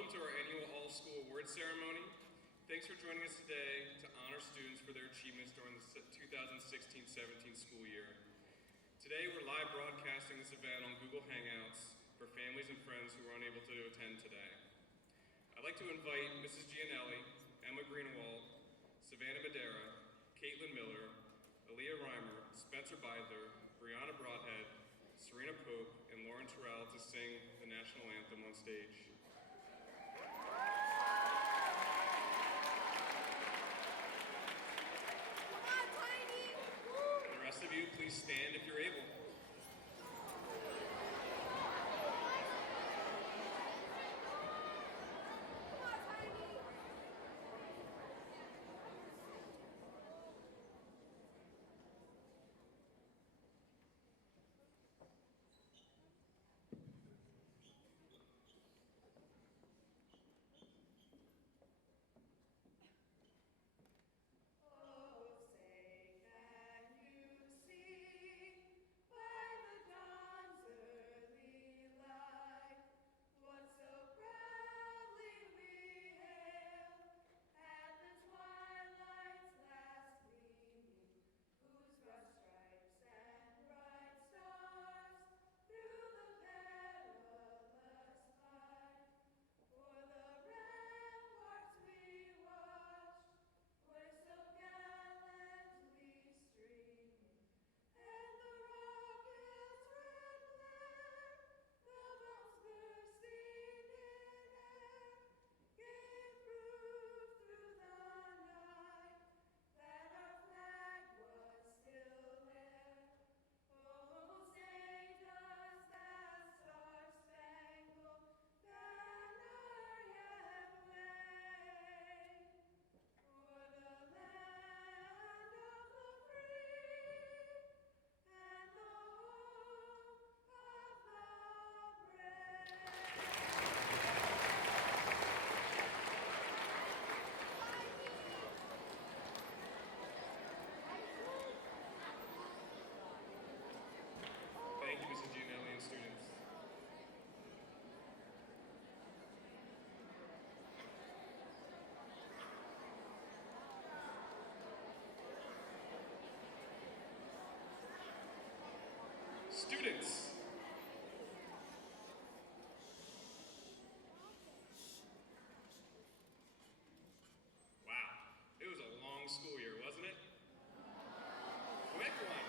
Welcome to our annual All-School Awards Ceremony. Thanks for joining us today to honor students for their achievements during the 2016-17 school year. Today we're live broadcasting this event on Google Hangouts for families and friends who were unable to attend today. I'd like to invite Mrs. Gianelli, Emma Greenwald, Savannah Madera, Caitlin Miller, Aaliyah Reimer, Spencer Beidler, Brianna Broadhead, Serena Pope, and Lauren Terrell to sing the national anthem on stage. Come on, Tiny! The rest of you, please stand if you're able. Thank you, Mrs. Gianelli and students. Students. Wow, it was a long school year, wasn't it? Quick one.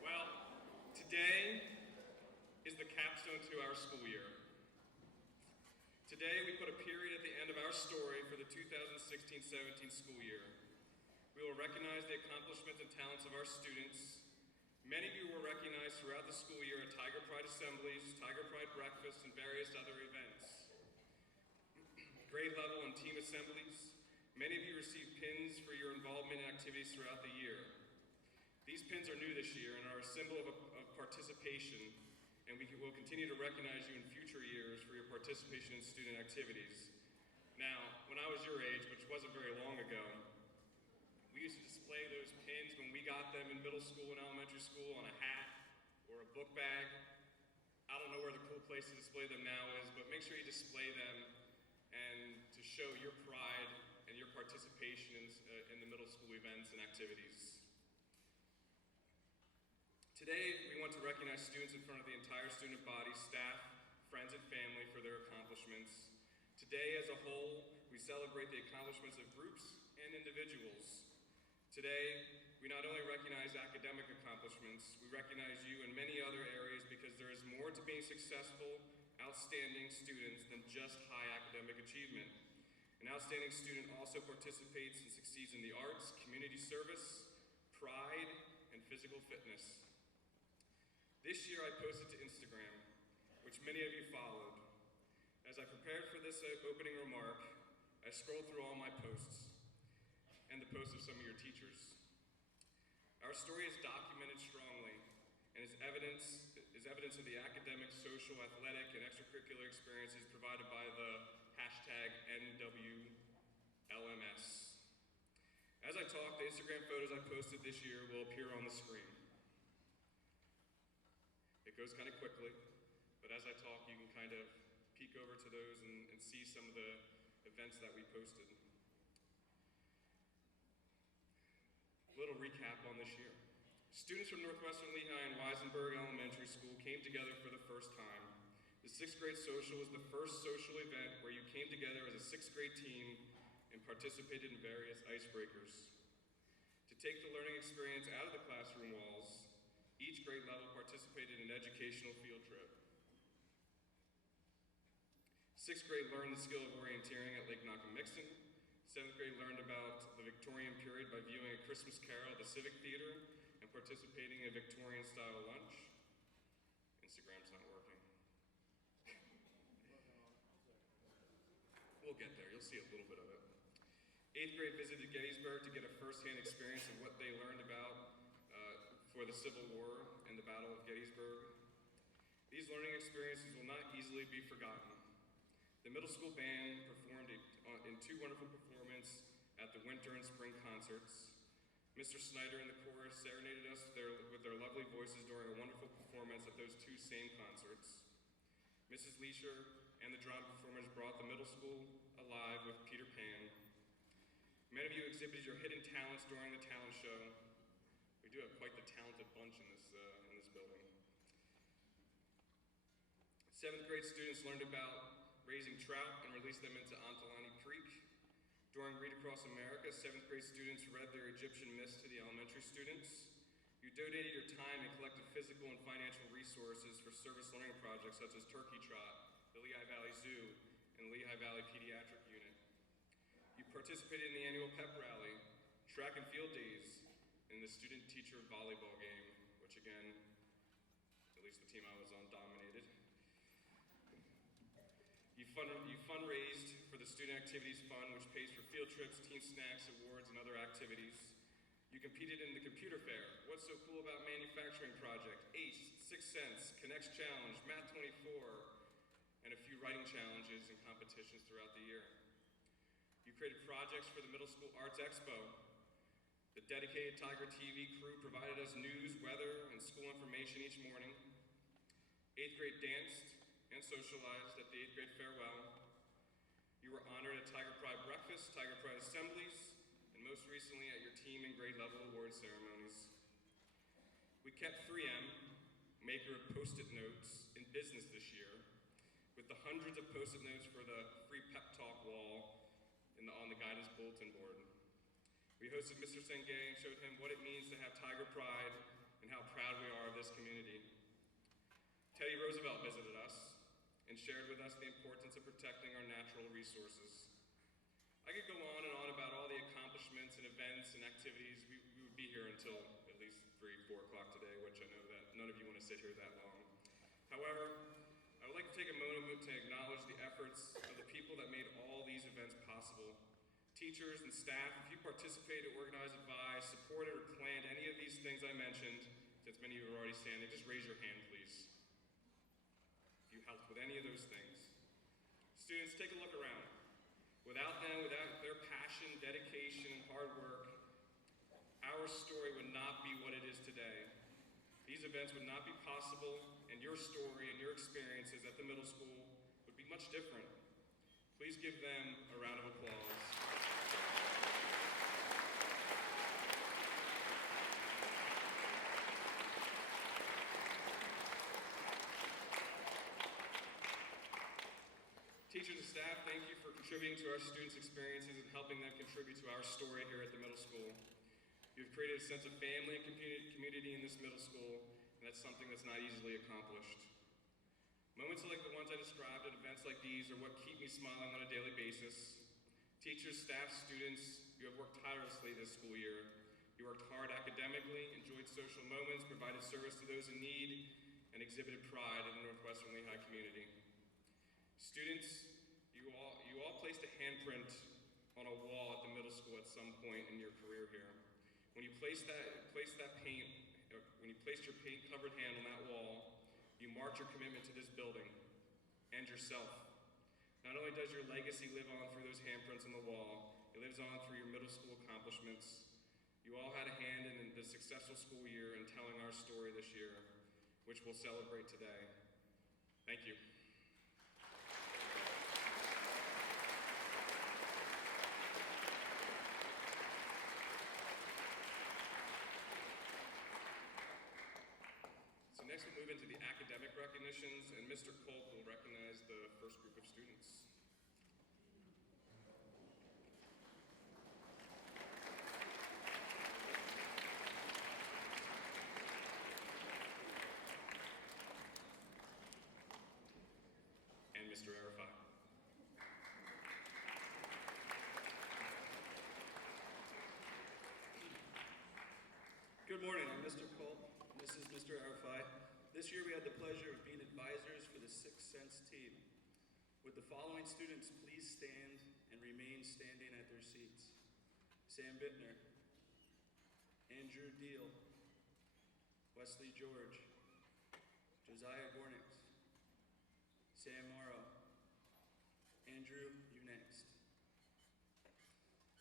Well, today is the capstone to our school year. Today we put a period at the end of our story for the 2016-17 school year. We will recognize the accomplishments and talents of our students. Many of you were recognized throughout the school year at Tiger Pride assemblies, Tiger Pride breakfasts, and various other events. Grade level and team assemblies. Many of you received pins for your involvement in activities throughout the year. These pins are new this year and are a symbol of participation, and we will continue to recognize you in future years for your participation in student activities. Now, when I was your age, which wasn't very long ago, we used to display those pins when we got them in middle school and elementary school on a hat or a book bag. I don't know where the cool place to display them now is, but make sure you display them and to show your pride and your participation in the middle school events and activities. Today, we want to recognize students in front of the entire student body, staff, friends, and family for their accomplishments. Today, as a whole, we celebrate the accomplishments of groups and individuals. Today, we not only recognize academic accomplishments, we recognize you in many other areas because there is more to being successful, outstanding students than just high academic achievement. An outstanding student also participates and succeeds in the arts, community service, pride, and physical fitness. This year I posted to Instagram, which many of you followed. As I prepared for this opening remark, I scrolled through all my posts and the posts of some of your teachers. Our story is documented strongly and is evidence of the academic, social, athletic, and extracurricular experiences provided by the hashtag NWLMS. As I talk, the Instagram photos I posted this year will appear on the screen. It goes kind of quickly, but as I talk, you can kind of peek over to those and see some of the events that we posted. A little recap on this year. Students from Northwestern Lehigh and Weisenberg Elementary School came together for the first time. The 6th grade social was the first social event where you came together as a 6th grade team and participated in various icebreakers. To take the learning experience out of the classroom walls, each grade level participated in an educational field trip. 6th grade learned the skill of orienteering at Lake Nockamixon. 7th grade learned about the Victorian period by viewing A Christmas Carol at the Civic Theater and participating in a Victorian-style lunch. Instagram's not working. We'll get there. You'll see a little bit of it. 8th grade visited Gettysburg to get a first-hand experience of what they learned about for the Civil War and the Battle of Gettysburg. These learning experiences will not easily be forgotten. The middle school band performed in 2 wonderful performances at the winter and spring concerts. Mr. Snyder and the chorus serenaded us with their lovely voices during a wonderful performance at those 2 same concerts. Mrs. Leisure and the drama performers brought the middle school alive with Peter Pan. Many of you exhibited your hidden talents during the talent show. We do have quite the talented bunch in this building. 7th grade students learned about raising trout and released them into Antalani Creek. During Read Across America, 7th grade students read their Egyptian myths to the elementary students. You donated your time and collected physical and financial resources for service learning projects such as Turkey Trot, the Lehigh Valley Zoo, and Lehigh Valley Pediatric Unit. You participated in the annual pep rally, track and field days, and the student-teacher volleyball game, which again, at least the team I was on dominated. You fundraised for the Student Activities Fund, which pays for field trips, team snacks, awards, and other activities. You competed in the computer fair, What's So Cool About Manufacturing Project, ACE, 6 Cents, Connects Challenge, Math 24, and a few writing challenges and competitions throughout the year. You created projects for the Middle School Arts Expo. The dedicated Tiger TV crew provided us news, weather, and school information each morning. 8th grade danced and socialized at the 8th grade farewell. You were honored at Tiger Pride breakfast, Tiger Pride assemblies, and most recently at your team and grade level award ceremonies. We kept 3M, maker of Post-it notes, in business this year, with the hundreds of Post-it notes for the free pep talk wall on the guidance bulletin board. We hosted Mr. Sengay and showed him what it means to have Tiger Pride and how proud we are of this community. Teddy Roosevelt visited us and shared with us the importance of protecting our natural resources. I could go on and on about all the accomplishments and events and activities. We would be here until at least 3, 4 o'clock today, which I know that none of you want to sit here that long. However, I would like to take a moment to acknowledge the efforts of the people that made all these events possible. Teachers and staff, if you participated, organized, advised, supported, or planned any of these things I mentioned, since many of you are already standing, just raise your hand, please. If you helped with any of those things. Students, take a look around. Without them, without their passion, dedication, and hard work, our story would not be what it is today. These events would not be possible, and your story and your experiences at the middle school would be much different. Please give them a round of applause. Teachers and staff, thank you for contributing to our students' experiences and helping them contribute to our story here at the middle school. You've created a sense of family and community in this middle school, and that's something that's not easily accomplished. Moments like the ones I described at events like these are what keep me smiling on a daily basis. Teachers, staff, students, you have worked tirelessly this school year. You worked hard academically, enjoyed social moments, provided service to those in need, and exhibited pride in the Northwestern Lehigh community. Students, you all placed a handprint on a wall at the middle school at some point in your career here. When you placed your paint-covered hand on that wall, you marked your commitment to this building and yourself. Not only does your legacy live on through those handprints on the wall, it lives on through your middle school accomplishments. You all had a hand in the successful school year and telling our story this year, which we'll celebrate today. Thank you. So next we'll move into the academic recognitions, and Mr. Colt will recognize the first group of students. And Mr. Arafat. Good morning, I'm Mr. Colt, and this is Mr. Arafai. This year we had the pleasure of being advisors for the Sixth Sense team. Would the following students please stand and remain standing at their seats? Sam Bittner, Andrew Deal, Wesley George, Josiah Gornix, Sam Morrow, Andrew, you next.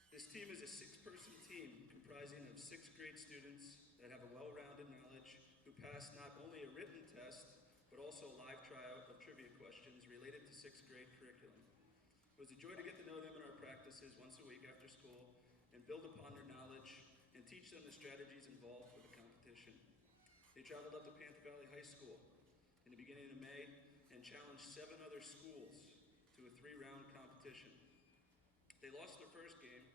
This team is a six-person team comprising of sixth grade students that have a well-rounded knowledge who pass not only a written test, but also a live tryout of trivia questions related to sixth grade curriculum. It was a joy to get to know them in our practices once a week after school and build upon their knowledge and teach them the strategies involved with the competition. They traveled up to Panther Valley High School in the beginning of May and challenged 7 other schools to a 3-round competition. They lost their first game,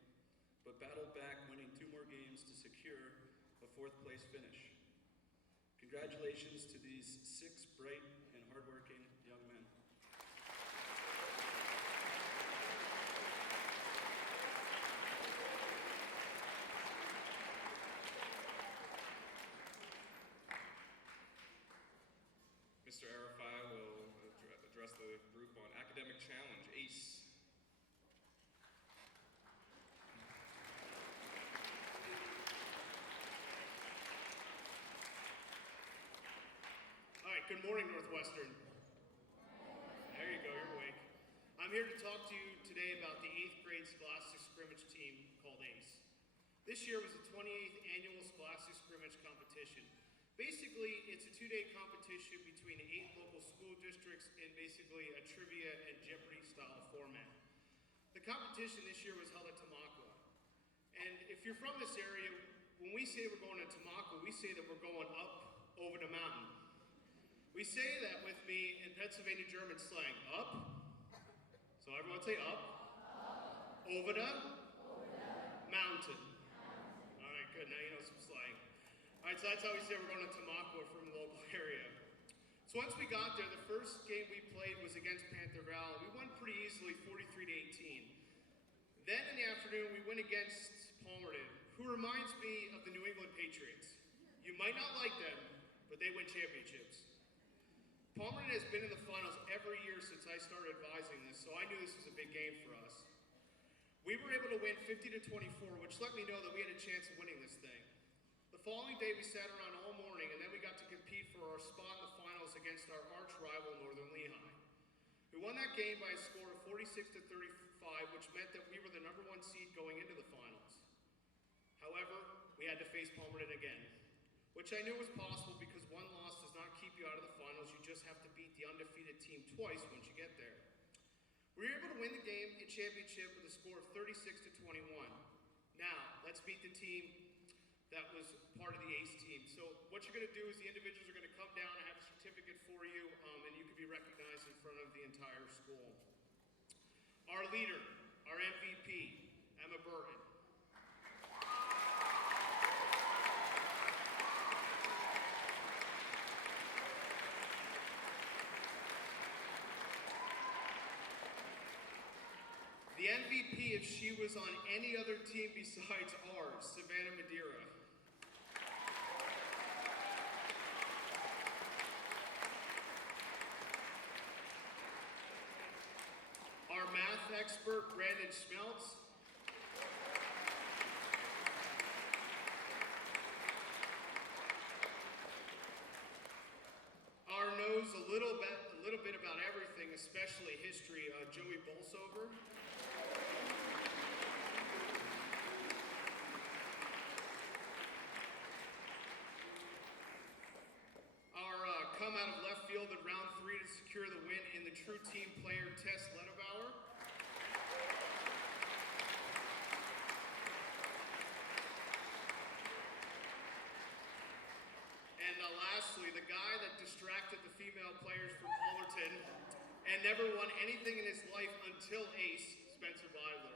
but battled back, winning 2 more games to secure a 4th place finish. Congratulations to these 6 bright and hardworking young men. Mr. Arafai will address the group on academic challenge, ACE. All right, good morning, Northwestern. There you go, you're awake. I'm here to talk to you today about the 8th grade Scholastic Scrimmage team called ACE. This year was the 28th annual Scholastic Scrimmage competition. Basically, it's a 2-day competition between 8 local school districts in basically a trivia and Jeopardy style format. The competition this year was held at Tamaqua. And if you're from this area, when we say we're going to Tamaqua, we say that we're going up over the mountain. We say that with me in Pennsylvania German slang, up. So everyone say up. Over the mountain. All right, good, now you know some slang. All right, so that's how we say we're going to Tamaqua from the local area. So once we got there, the first game we played was against Panther Valley. We won pretty easily, 43-18. Then in the afternoon, we went against Palmerton, who reminds me of the New England Patriots. You might not like them, but they win championships. Palmerton has been in the finals every year since I started advising this, so I knew this was a big game for us. We were able to win 50-24, which let me know that we had a chance of winning this thing. The following day, we sat around all morning, and then we got to compete for our spot in the finals against our arch rival, Northern Lehigh. We won that game by a score of 46-35, which meant that we were the #1 seed going into the finals. However, we had to face Palmerton again, which I knew was possible because one loss does not keep you out of the finals. You just have to beat the undefeated team twice once you get there. We were able to win the game in championship with a score of 36-21. Now, let's meet the team that was part of the ACE team. So what you're going to do is the individuals are going to come down and have a certificate for you, and you can be recognized in front of the entire school. Our leader, our MVP, Emma Burton. The MVP, if she was on any other team besides ours, Savannah Madeira. Our math expert, Brandon Schmeltz. Our knows a little bit about everything, especially history, Joey Bolsover. Our come out of left field in round 3 to secure the win in the True Team Player Test Letterbauer. And lastly, the guy that distracted the female players from Fullerton and never won anything in his life until ace, Spencer Bidler.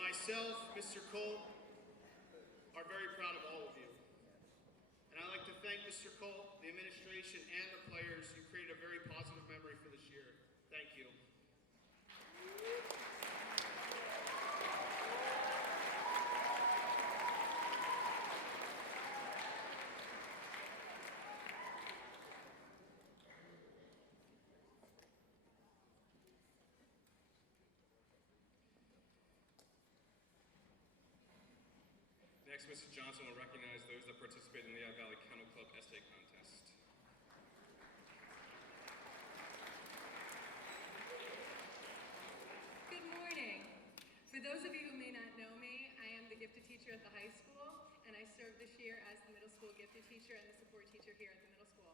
Myself, Mr. Colt, are very proud of all of you. And I'd like to thank Mr. Colt, the administration, and the players. You created a very positive memory for this year. Thank you. Next, Mrs. Johnson will recognize those that participated in the Lehigh Valley Kennel Club essay contest. Good morning. For those of you who may not know me, I am the gifted teacher at the high school, and I served this year as the middle school gifted teacher and the support teacher here at the middle school.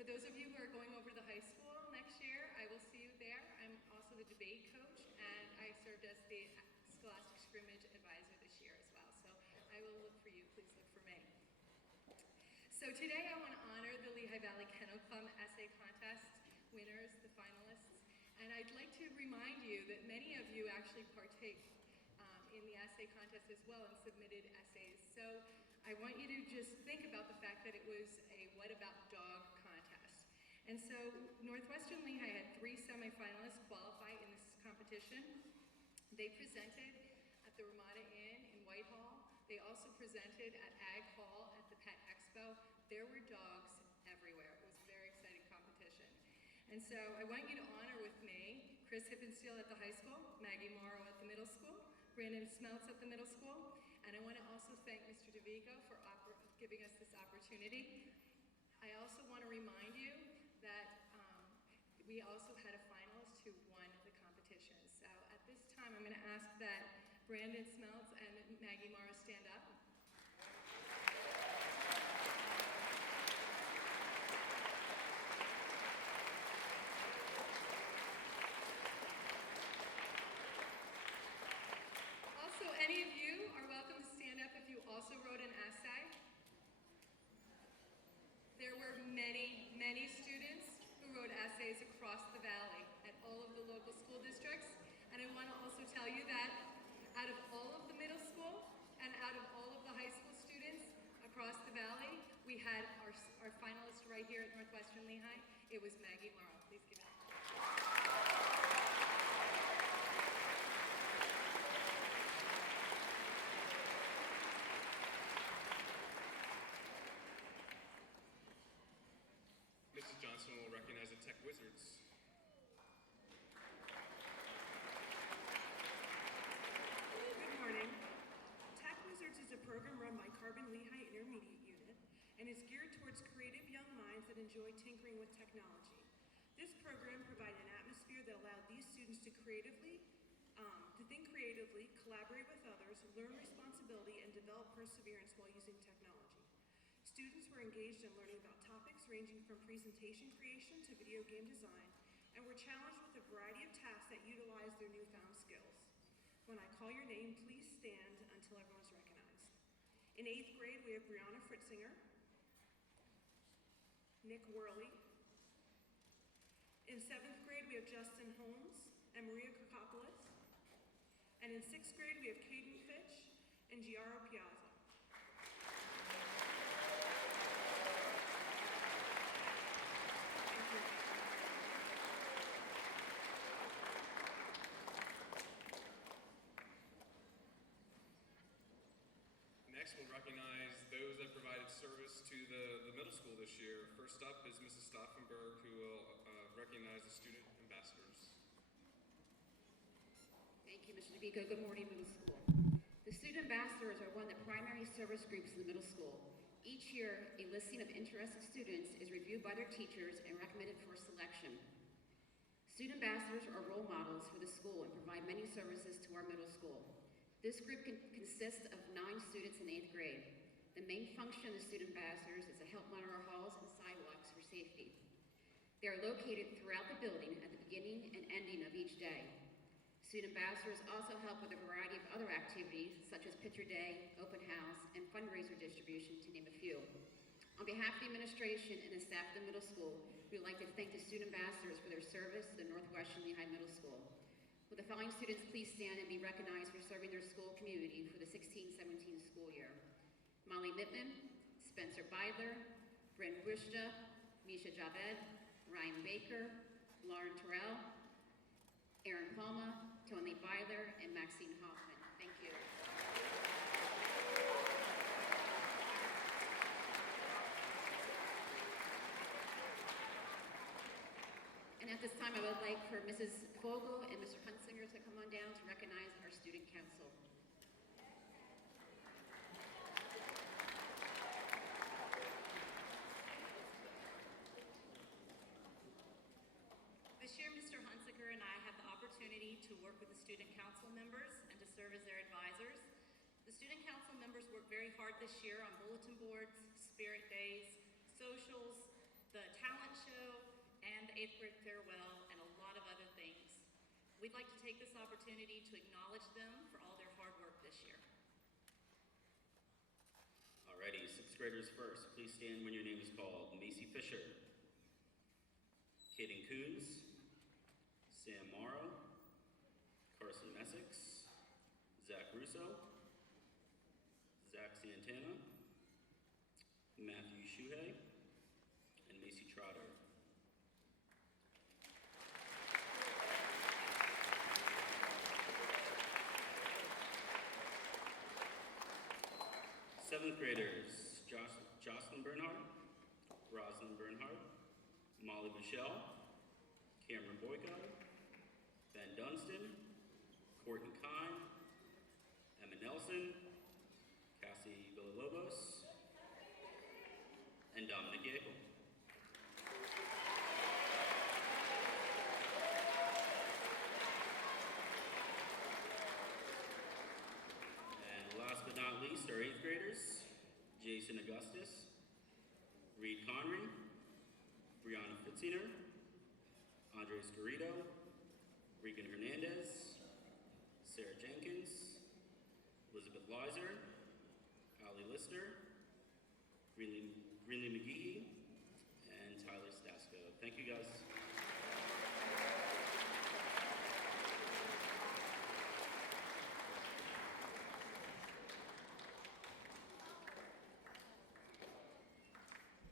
For those of you who are going over to the high school next year, I will see you there. I'm also the debate coach, and I served as the Scholastic Scrimmage Advisor this year as well. So I will look for you. Please look for me. So today I want to honor the Lehigh Valley Kennel Club Essay Contest winners, the finalists. And I'd like to remind you that many of you actually partake in the essay contest as well and submitted essays. So I want you to just think about the fact that it was a What About Dog contest. And so Northwestern Lehigh had 3 semifinalists qualify in this competition. They presented at the Ramada Inn in Whitehall. They also presented at Ag Hall at the Pet Expo. There were dogs everywhere. It was a very exciting competition. And so I want you to honor with me Chris Hippensteel at the high school, Maggie Morrow at the middle school, Brandon Smeltz at the middle school, and I want to also thank Mr. DeVico for giving us this opportunity. I also want to remind you that we also had a finalist who won the competition. So at this time, I'm going to ask that Brandon Smeltz and Maggie Morrow stand up. Also, any of you are welcome to stand up if you also wrote an essay. There were many, many students who wrote essays across the valley at all of the local school districts. And I want to also tell you that out of all of the middle school and out of all of the high school students across the valley, we had our finalist right here at Northwestern Lehigh. It was Maggie Morrow. Please give it up. Mrs. Johnson will recognize the Tech Wizards. Good morning. Tech Wizards is a program run by Carbon Lehigh Intermediate Unit and is geared towards creative young minds that enjoy tinkering with technology. This program provided an atmosphere that allowed these students to think creatively, collaborate with others, learn responsibility, and develop perseverance while using technology. Students were engaged in learning about topics ranging from presentation creation to video game design, and were challenged with a variety of tasks that utilized their newfound skills. When I call your name, please stand until everyone's recognized. In 8th grade, we have Brianna Fritzinger, Nick Worley. In 7th grade, we have Justin Holmes and Maria Kokopoulos. And in 6th grade, we have Caden Fitch and Giaro Piazza. Thank you. Next, we'll recognize those that provided service to the middle school this year. First up is Mrs. Stauffenberg, who will recognize the student ambassadors. Thank you, Mr. DeVico. Good morning, middle school. The student ambassadors are one of the primary service groups in the middle school. Each year, a listing of interested students is reviewed by their teachers and recommended for selection. Student ambassadors are role models for the school and provide many services to our middle school. This group consists of 9 students in 8th grade. The main function of the student ambassadors is to help monitor our halls and sidewalks for safety. They are located throughout the building at the beginning and ending of each day. Student ambassadors also help with a variety of other activities such as picture day, open house, and fundraiser distribution, to name a few. On behalf of the administration and the staff of the middle school, we would like to thank the student ambassadors for their service to the Northwestern Lehigh Middle School. Will the following students please stand and be recognized for serving their school community for the 16-17 school year? Molly Mittman, Spencer Beidler, Brent Wishta, Misha Javed, Ryan Baker, Lauren Terrell, Aaron Palma, Tony Beidler, and Maxine Hoffman. Thank you. And at this time, I would like for Mrs. Vogel and Mr. Hunsinger to come on down to recognize our student council. This year, Mr. Hunsinger and I have the opportunity to work with the student council members and to serve as their advisors. The student council members worked very hard this year on bulletin boards, spirit days, socials, the talent show, and the 8th grade farewell, and a lot of other things. We'd like to take this opportunity to acknowledge them for all their hard work this year. Alrighty, 6th graders first. Please stand when your name is called. Macy Fisher, Kaden Coons, Sam Morrow, Carson Essex, Zach Russo, Zach Santana, Matthew Shuhei, and Macy Trotter. 7th graders, Jocelyn Bernhardt, Rosalind Bernhardt, Molly Michelle, Cameron Boyko, Ben Dunstan, Courtney Kine, Emma Nelson, Cassie Villalobos, and Dominic Yackel. And last but not least, our 8th graders, Jason Augustus, Reed Conry, Brianna Fitziner, Andres Garrido, Regan Hernandez, Sarah Jenkins, Elizabeth Lizer, Allie Lister, Greenlee McGee, and Tyler Stasko. Thank you, guys.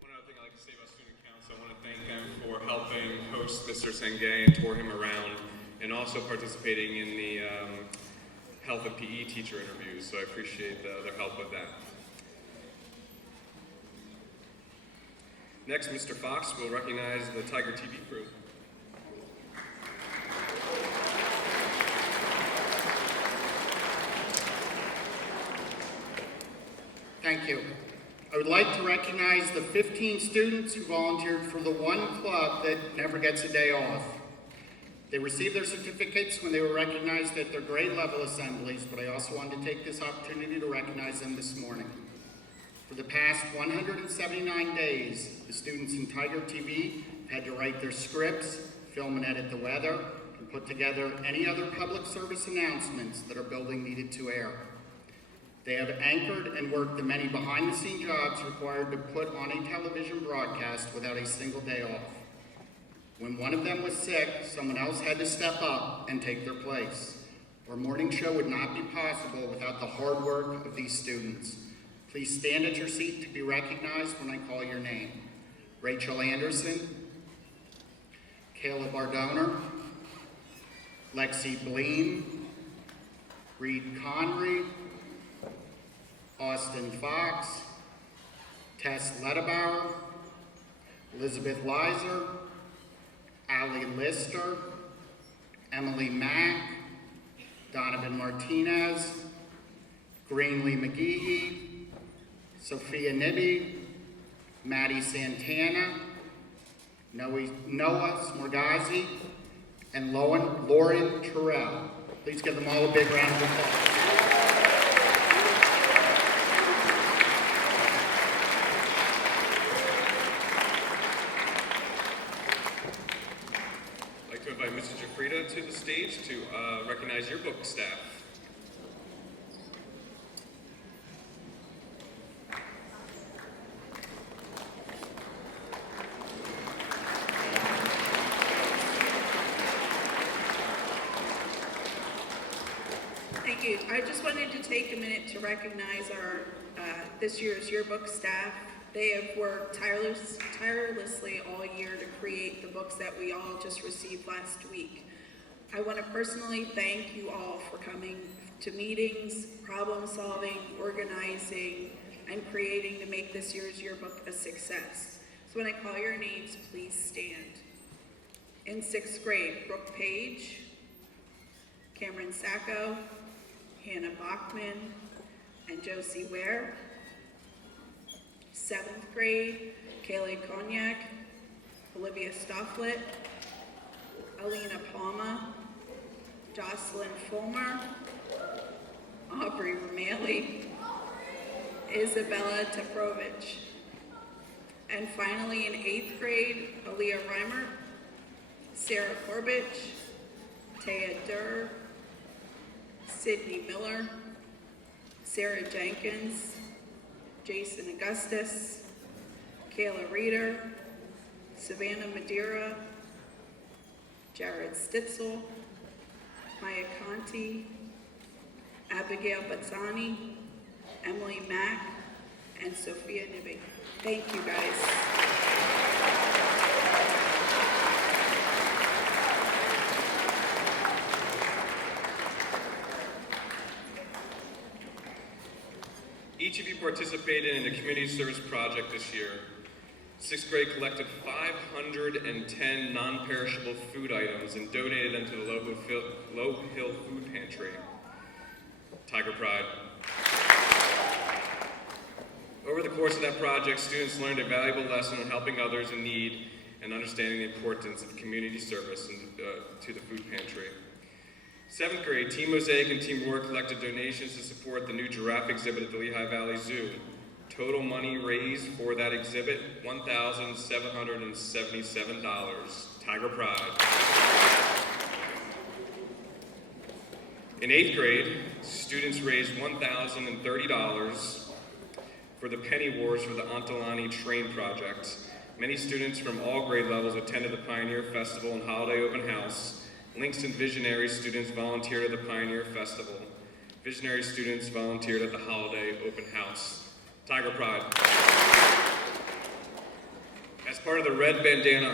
One other thing I'd like to say about Student Council, I want to thank them for helping host Mr. Sengay and tour him around, and also participating in the health and PE teacher interviews, so I appreciate their help with that. Next, Mr. Fox will recognize the Tiger TV crew. Thank you. I would like to recognize the 15 students who volunteered for the one club that never gets a day off. They received their certificates when they were recognized at their grade level assemblies, but I also wanted to take this opportunity to recognize them this morning. For the past 179 days, the students in Tiger TV had to write their scripts, film and edit the weather, and put together any other public service announcements that our building needed to air. They have anchored and worked the many behind-the-scenes jobs required to put on a television broadcast without a single day off. When one of them was sick, someone else had to step up and take their place. Our morning show would not be possible without the hard work of these students. Please stand at your seat to be recognized when I call your name. Rachel Anderson, Caleb Ardoner, Lexi Bleen, Reed Conry, Austin Fox, Tess Lettebauer, Elizabeth Lizer, Allie Lister, Emily Mack, Donovan Martinez, Greenlee McGee, Sophia Nibby, Maddie Santana, Noah Smorgazi, and Lauren Terrell. Please give them all a big round of applause. I'd like to invite Mrs. Jafrida to the stage to recognize your book staff. Thank you. I just wanted to take a minute to recognize our this year's yearbook staff. They have worked tirelessly all year to create the books that we all just received last week. I want to personally thank you all for coming to meetings, problem solving, organizing, and creating to make this year's yearbook a success. So when I call your names, please stand. In 6th grade, Brooke Page, Cameron Sacco, Hannah Bachman, and Josie Ware. 7th grade, Kaylee Cognac, Olivia Stofflet, Alina Palma, Jocelyn Fulmer, Aubrey Romali, Isabella Tefrovich. And finally in 8th grade, Aaliyah Reimer, Sarah Corbich, Taya Durr, Sydney Miller, Sarah Jenkins, Jason Augustus, Kayla Reeder, Savannah Madeira, Jared Stitzel, Maya Conti, Abigail Bazzani, Emily Mack, and Sophia Nibby. Thank you guys. Each of you participated in a community service project this year. 6th grade collected 510 non-perishable food items and donated them to the Low Hill Food Pantry. Tiger Pride. Over the course of that project, students learned a valuable lesson on helping others in need and understanding the importance of community service to the food pantry. 7th grade, Team Mosaic and Team Roar collected donations to support the new giraffe exhibit at the Lehigh Valley Zoo. Total money raised for that exhibit, $1,777. Tiger Pride. In 8th grade, students raised $1,030 for the Penny Wars for the Antolani Train Project. Many students from all grade levels attended the Pioneer Festival and Holiday Open House. Links and Visionary students volunteered at the Pioneer Festival. Visionary students volunteered at the Holiday Open House. Tiger Pride. As part of the Red Bandana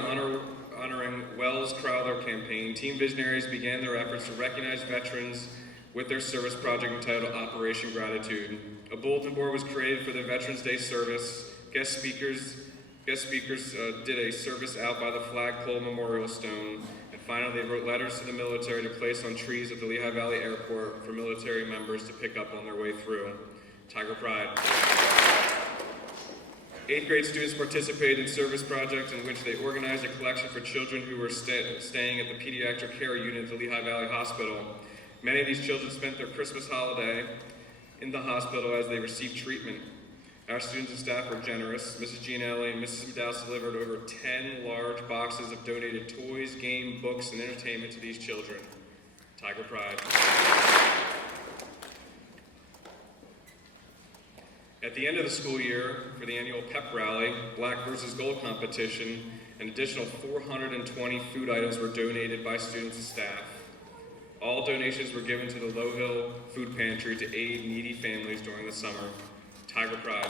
honoring Wells Crowther campaign, Team Visionaries began their efforts to recognize veterans with their service project entitled Operation Gratitude. A bulletin board was created for the Veterans Day service. Guest speakers did a service out by the Flagpole Memorial Stone. And finally, they wrote letters to the military to place on trees at the Lehigh Valley Airport for military members to pick up on their way through. Tiger Pride. 8th grade students participated in service projects in which they organized a collection for children who were staying at the pediatric care unit at the Lehigh Valley Hospital. Many of these children spent their Christmas holiday in the hospital as they received treatment. Our students and staff were generous. Mrs. Gianelli and Mrs. Medaus delivered over 10 large boxes of donated toys, game, books, and entertainment to these children. Tiger Pride. At the end of the school year, for the annual pep rally, Black versus Gold competition, an additional 420 food items were donated by students and staff. All donations were given to the Low Hill Food Pantry to aid needy families during the summer. Tiger Pride.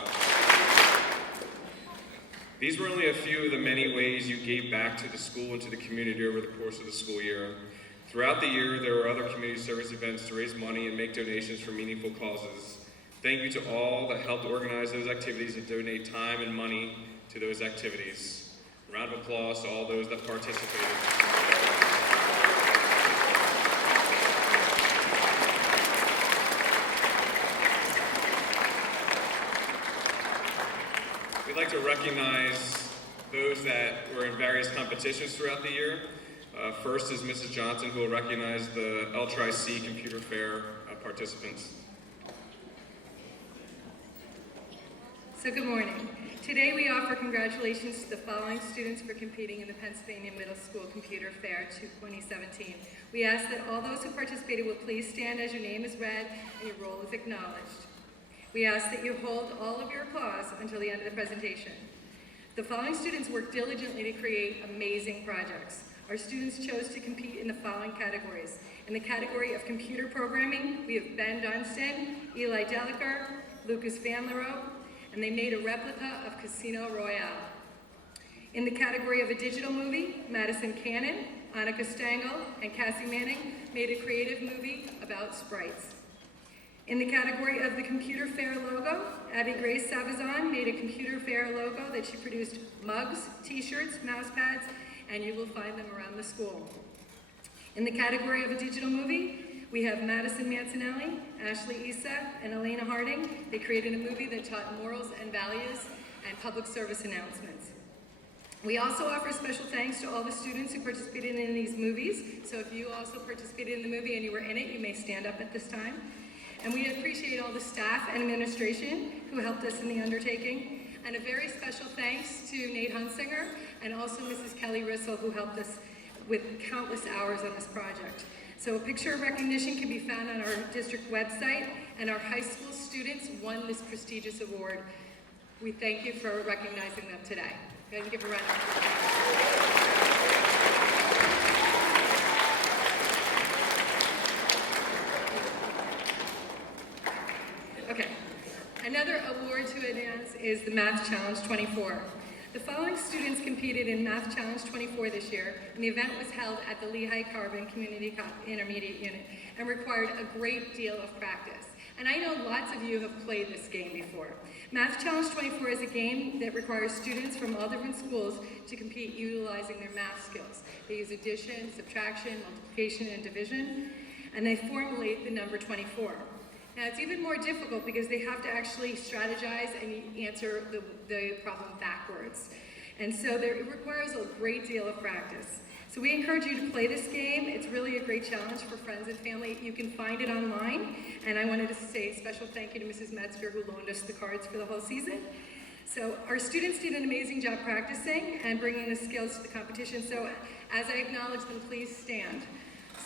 These were only a few of the many ways you gave back to the school and to the community over the course of the school year. Throughout the year, there were other community service events to raise money and make donations for meaningful causes. Thank you to all that helped organize those activities and donate time and money to those activities. A round of applause to all those that participated. We'd like to recognize those that were in various competitions throughout the year. First is Mrs. Johnson, who will recognize the L-Tri-C Computer Fair participants. So good morning. Today we offer congratulations to the following students for competing in the Pennsylvania Middle School Computer Fair 2017. We ask that all those who participated will please stand as your name is read and your role is acknowledged. We ask that you hold all of your applause until the end of the presentation. The following students worked diligently to create amazing projects. Our students chose to compete in the following categories. In the category of computer programming, we have Ben Dunstan, Eli Deliker, Lucas Van Leroe, and they made a replica of Casino Royale. In the category of a digital movie, Madison Cannon, Annika Stengel, and Cassie Manning made a creative movie about sprites. In the category of the Computer Fair logo, Abby Grace Savazan made a Computer Fair logo that she produced mugs, t-shirts, mouse pads, and you will find them around the school. In the category of a digital movie, we have Madison Mancinelli, Ashley Issa, and Elena Harding. They created a movie that taught morals and values and public service announcements. We also offer special thanks to all the students who participated in these movies. So if you also participated in the movie and you were in it, you may stand up at this time. And we appreciate all the staff and administration who helped us in the undertaking. And a very special thanks to Nate Hunsinger and also Mrs. Kelly Rissell, who helped us with countless hours on this project. So a picture of recognition can be found on our district website, and our high school students won this prestigious award. We thank you for recognizing them today. Go ahead and give a round of applause. Okay, another award to announce is the Math Challenge 24. The following students competed in Math Challenge 24 this year, and the event was held at the Lehigh Carbon Community Intermediate Unit and required a great deal of practice. And I know lots of you have played this game before. Math Challenge 24 is a game that requires students from all different schools to compete utilizing their math skills. They use addition, subtraction, multiplication, and division, and they formulate the number 24. Now, it's even more difficult because they have to actually strategize and answer the problem backwards. And so it requires a great deal of practice. So we encourage you to play this game. It's really a great challenge for friends and family. You can find it online. And I wanted to say a special thank you to Mrs. Metzger, who loaned us the cards for the whole season. So our students did an amazing job practicing and bringing the skills to the competition. So as I acknowledge them, please stand.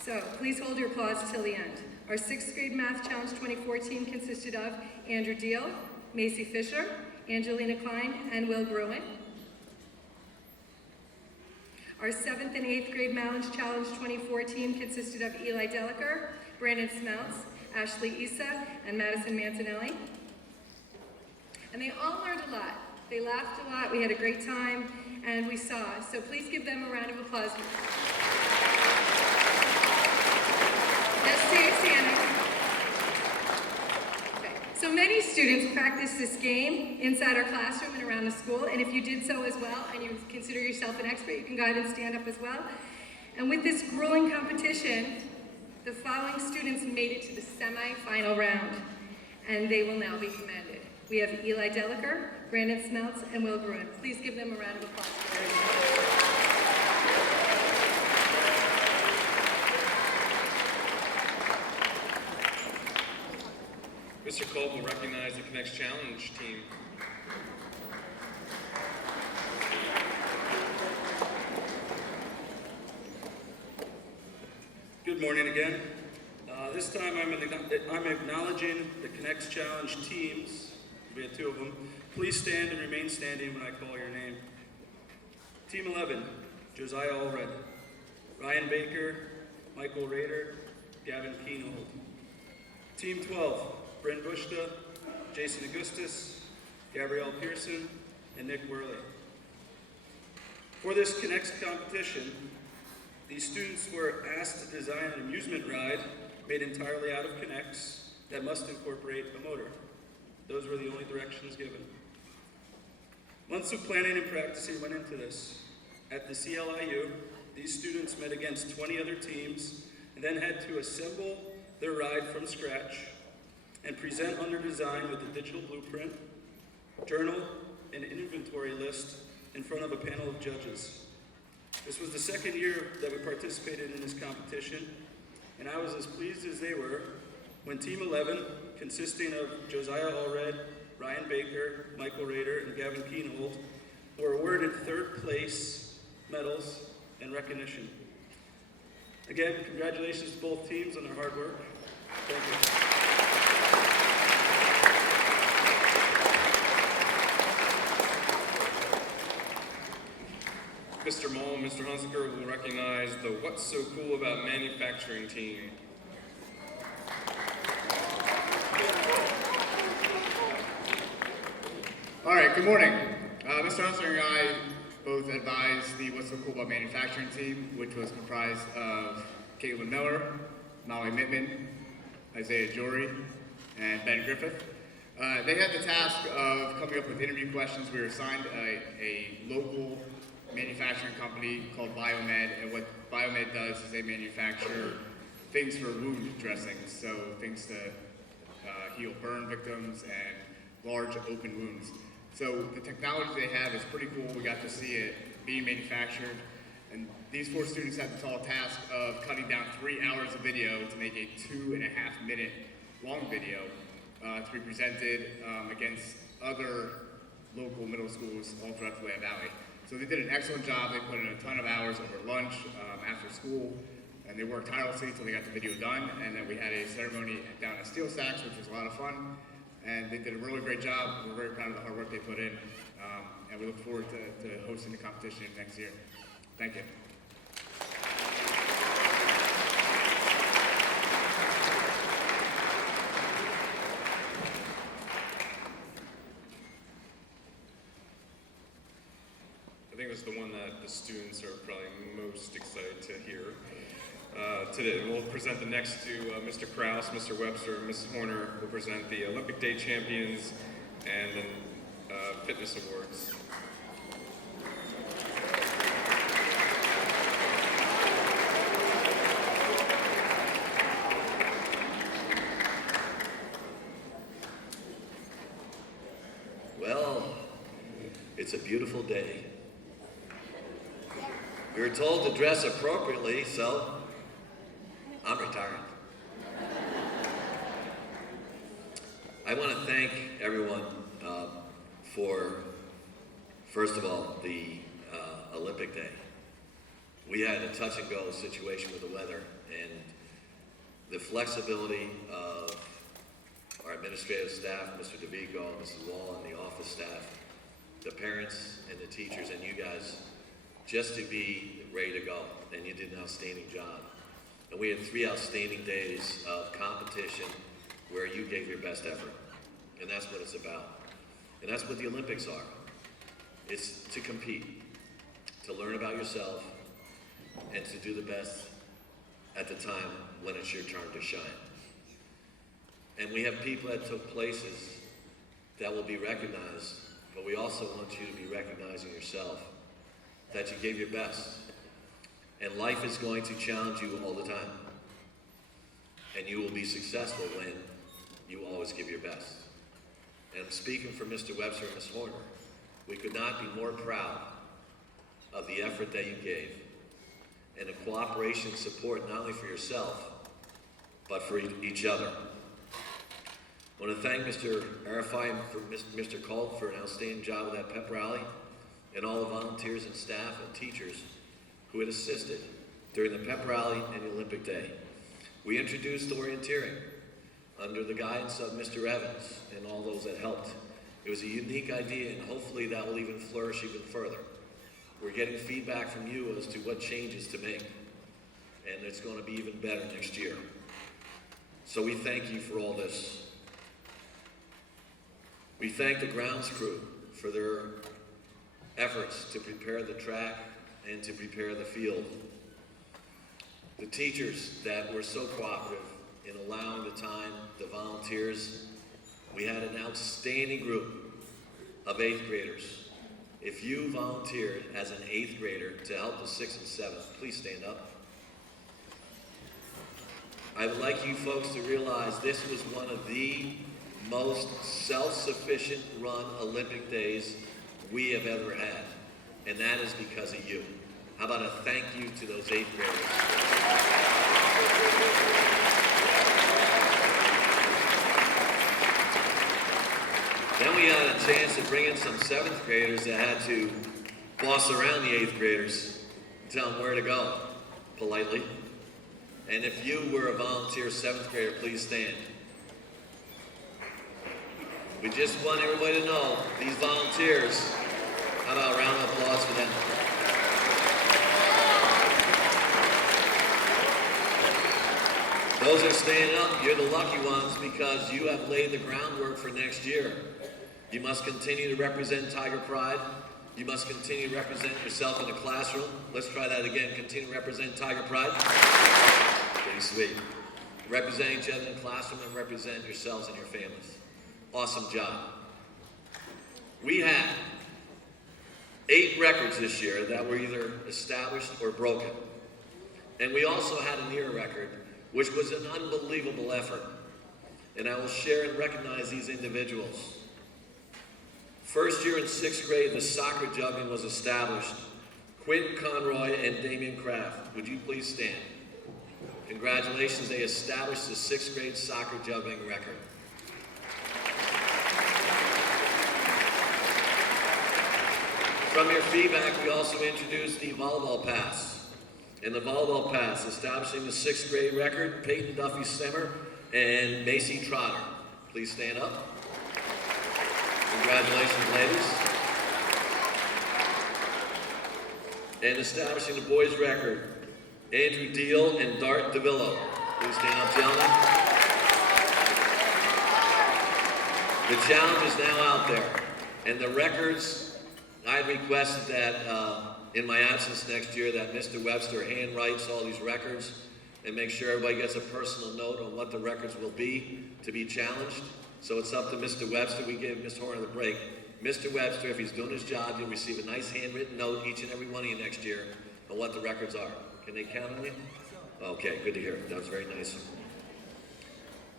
So please hold your applause till the end. Our 6th grade Math Challenge 24 team consisted of Andrew Deal, Macy Fisher, Angelina Klein, and Will Gruen. Our 7th and 8th grade Math Challenge 24 team consisted of Eli Deliker, Brandon Smeltz, Ashley Issa, and Madison Mancinelli. And they all learned a lot. They laughed a lot, we had a great time, and we saw. So please give them a round of applause. Yes, Santa. Okay. So many students practice this game inside our classroom and around the school, and if you did so as well, and you consider yourself an expert, you can go ahead and stand up as well. And with this grueling competition, the following students made it to the semi-final round, and they will now be commended. We have Eli Deliker, Brandon Smeltz, and Will Gruen. Please give them a round of applause for their work. Mr. Kolb will recognize the Connects Challenge team. Good morning again. This time I'm acknowledging the Connects Challenge teams. We had 2 of them. Please stand and remain standing when I call your name. Team 11, Josiah Allred, Ryan Baker, Michael Rader, Gavin Keenold. Team 12, Bryn Bushta, Jason Augustus, Gabrielle Pearson, and Nick Worley. For this Connects competition, these students were asked to design an amusement ride made entirely out of Connects that must incorporate a motor. Those were the only directions given. Months of planning and practicing went into this. At the CLIU, these students met against 20 other teams and then had to assemble their ride from scratch and present on their design with a digital blueprint, journal, and inventory list in front of a panel of judges. This was the second year that we participated in this competition, and I was as pleased as they were when Team 11, consisting of Josiah Allred, Ryan Baker, Michael Rader, and Gavin Keenhold, were awarded third place medals and recognition. Again, congratulations to both teams on their hard work. Thank you. Mr. Moll and Mr. Hunziker will recognize the What's So Cool About Manufacturing team. All right, good morning. Mr. Hunziker and I both advised the What's So Cool About Manufacturing team, which was comprised of Caitlin Miller, Molly Mittman, Isaiah Jory, and Ben Griffith. They had the task of coming up with interview questions. We were assigned a local manufacturing company called Biomed, and what Biomed does is they manufacture things for wound dressings, so things to heal burn victims and large open wounds. So the technology they have is pretty cool. We got to see it being manufactured, and these 4 students had the tall task of cutting down 3 hours of video to make a 2.5-minute long video to be presented against other local middle schools all throughout the Lehigh Valley. So they did an excellent job. They put in a ton of hours over lunch, after school, and they worked tirelessly until they got the video done. And then we had a ceremony down at Steel Stacks, which was a lot of fun. And they did a really great job. We're very proud of the hard work they put in. And we look forward to hosting the competition next year. Thank you. I think this is the one that the students are probably most excited to hear today. We'll present the next to Mr. Krause, Mr. Webster, and Ms. Horner will present the Olympic Day champions and then fitness awards. Well, it's a beautiful day. We were told to dress appropriately, so I'm retiring. I want to thank everyone for, first of all, the Olympic Day. We had a touch and go situation with the weather, and the flexibility of our administrative staff, Mr. DeVico, Mrs. Wall, and the office staff, the parents and the teachers, and you guys, just to be ready to go. And you did an outstanding job. And we had 3 outstanding days of competition where you gave your best effort. And that's what it's about. And that's what the Olympics are. It's to compete, to learn about yourself, and to do the best at the time when it's your turn to shine. And we have people that took places that will be recognized, but we also want you to be recognizing yourself, that you gave your best. And life is going to challenge you all the time. And you will be successful when you always give your best. And I'm speaking for Mr. Webster and Ms. Horner. We could not be more proud of the effort that you gave and the cooperation and support not only for yourself, but for each other. I want to thank Mr. Arafai and for Mr. Colt for an outstanding job with that pep rally, and all the volunteers and staff and teachers who had assisted during the pep rally and the Olympic Day. We introduced orienteering under the guidance of Mr. Evans and all those that helped. It was a unique idea, and hopefully that will even flourish even further. We're getting feedback from you as to what changes to make, and it's going to be even better next year. So we thank you for all this. We thank the grounds crew for their efforts to prepare the track and to prepare the field. The teachers that were so cooperative in allowing the time, the volunteers. We had an outstanding group of 8th graders. If you volunteered as an 8th grader to help the 6th and 7th, please stand up. I would like you folks to realize this was one of the most self-sufficient run Olympic days we have ever had. And that is because of you. How about a thank you to those 8th graders? Then we had a chance to bring in some 7th graders that had to boss around the 8th graders and tell them where to go, politely. And if you were a volunteer 7th grader, please stand. We just want everybody to know, these volunteers, how about a round of applause for them? Those that are staying up, you're the lucky ones because you have laid the groundwork for next year. You must continue to represent Tiger Pride. You must continue to represent yourself in the classroom. Let's try that again. Continue to represent Tiger Pride. Pretty sweet. Represent each other in the classroom and represent yourselves and your families. Awesome job. We had 8 records this year that were either established or broken. And we also had a near record, which was an unbelievable effort. And I will share and recognize these individuals. First year in 6th grade, the soccer juggling was established. Quinn Conroy and Damian Kraft, would you please stand? Congratulations, they established the 6th grade soccer juggling record. From your feedback, we also introduced the volleyball pass. In the volleyball pass, establishing the 6th grade record, Peyton Duffy Simmer and Macy Trotter. Please stand up. Congratulations, ladies. And establishing the boys record, Andrew Deal and Dart DeVillo. Please stand up, gentlemen. The challenge is now out there. And the records, I requested that in my absence next year that Mr. Webster handwrites all these records and make sure everybody gets a personal note on what the records will be to be challenged. So it's up to Mr. Webster. We gave Ms. Horner the break. Mr. Webster, if he's doing his job, you'll receive a nice handwritten note, each and every one of you next year, on what the records are. Can they count on you? Okay, good to hear. That was very nice.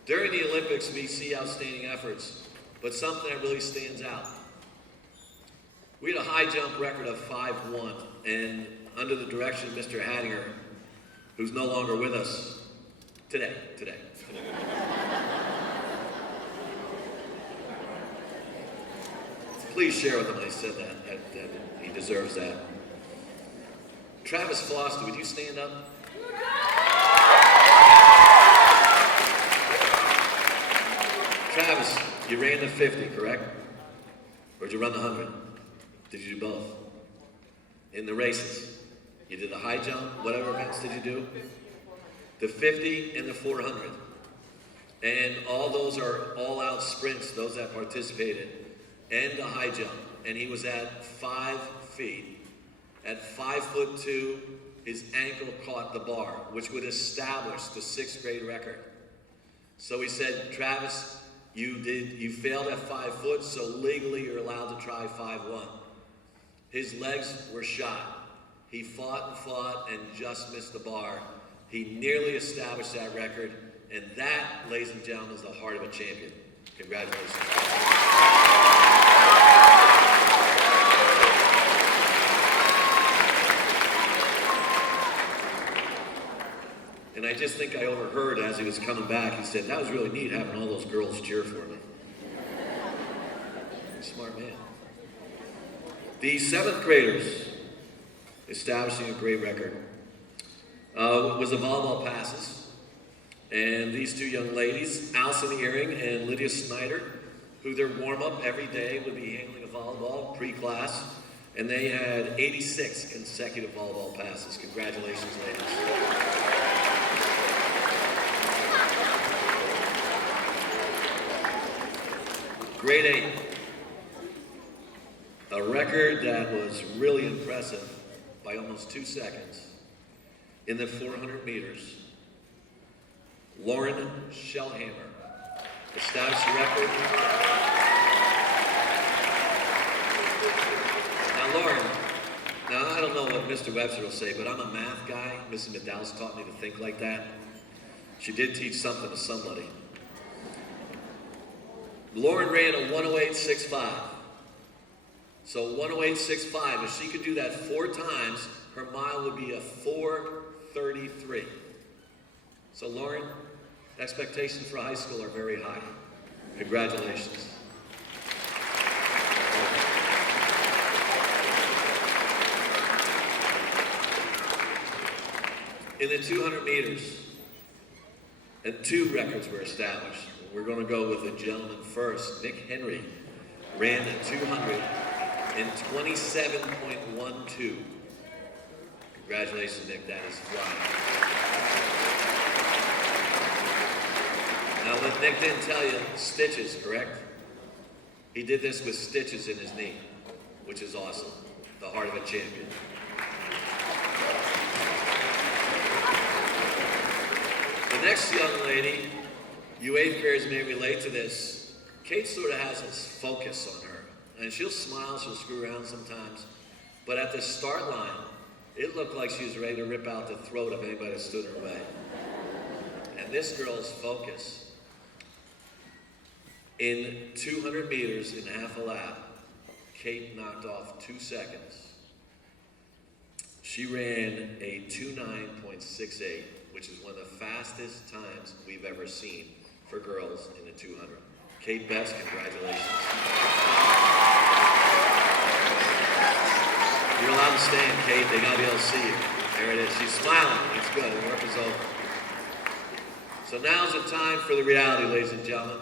During the Olympics, we see outstanding efforts, but something that really stands out. We had a high jump record of 5-1, and under the direction of Mr. Hattinger, who's no longer with us today. Please share with him when I said that he deserves that. Travis Foster, would you stand up? Travis, you ran the 50, correct? Or did you run the 100? Did you do both? In the races, you did the high jump, whatever events did you do? The 50 and the 400. And all those are all-out sprints, those that participated. And the high jump, and he was at 5 feet. At 5'2", his ankle caught the bar, which would establish the 6th grade record. So he said, Travis, you failed at 5 foot, so legally you're allowed to try 5'1". His legs were shot. He fought and just missed the bar. He nearly established that record, and that, ladies and gentlemen, is the heart of a champion. Congratulations. And I just think I overheard as he was coming back, he said, that was really neat having all those girls cheer for me. Smart man. The 7th graders establishing a great record was the volleyball passes. And these 2 young ladies, Allison Earring and Lydia Snyder, who their warm-up every day would be handling a volleyball pre-class, and they had 86 consecutive volleyball passes. Congratulations, ladies. Grade 8, a record that was really impressive by almost 2 seconds. In the 400 meters, Lauren Shellhammer established the record. Now, Lauren, I don't know what Mr. Webster will say, but I'm a math guy. Mrs. McDowell's taught me to think like that. She did teach something to somebody. Lauren ran a 108.65. So 108.65, if she could do that 4 times, her mile would be a 4:33. So Lauren, expectations for high school are very high. Congratulations. In the 200 meters, and 2 records were established. We're going to go with the gentleman first. Nick Henry ran the 200 in 27.12. Congratulations, Nick, that is flying. Now, what Nick didn't tell you, stitches, correct? He did this with stitches in his knee, which is awesome. The heart of a champion. The next young lady, you 8th graders may relate to this. Kate sort of has this focus on her. And she'll smile, she'll screw around sometimes. But at the start line, it looked like she was ready to rip out the throat of anybody that stood in her way. And this girl's focus. In 200 meters, in half a lap, Kate knocked off 2 seconds. She ran a 2:09.68, which is one of the fastest times we've ever seen for girls in the 200. Kate Betts, congratulations. You're allowed to stand, Kate. They gotta be able to see you. There it is. She's smiling. It's good. The work is over. So now's the time for the reality, ladies and gentlemen.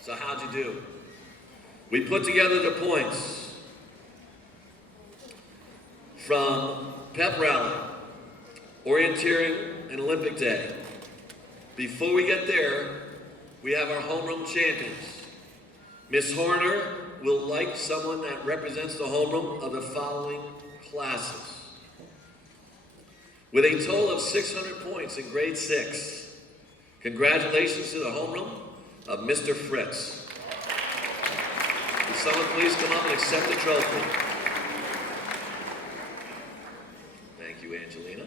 So how'd you do? We put together the points from pep rally, orienteering, and Olympic Day. Before we get there, we have our homeroom champions. Miss Horner will like someone that represents the homeroom of the following classes. With a total of 600 points in grade 6, congratulations to the homeroom of Mr. Fritz. Will someone please come up and accept the trophy? Thank you, Angelina.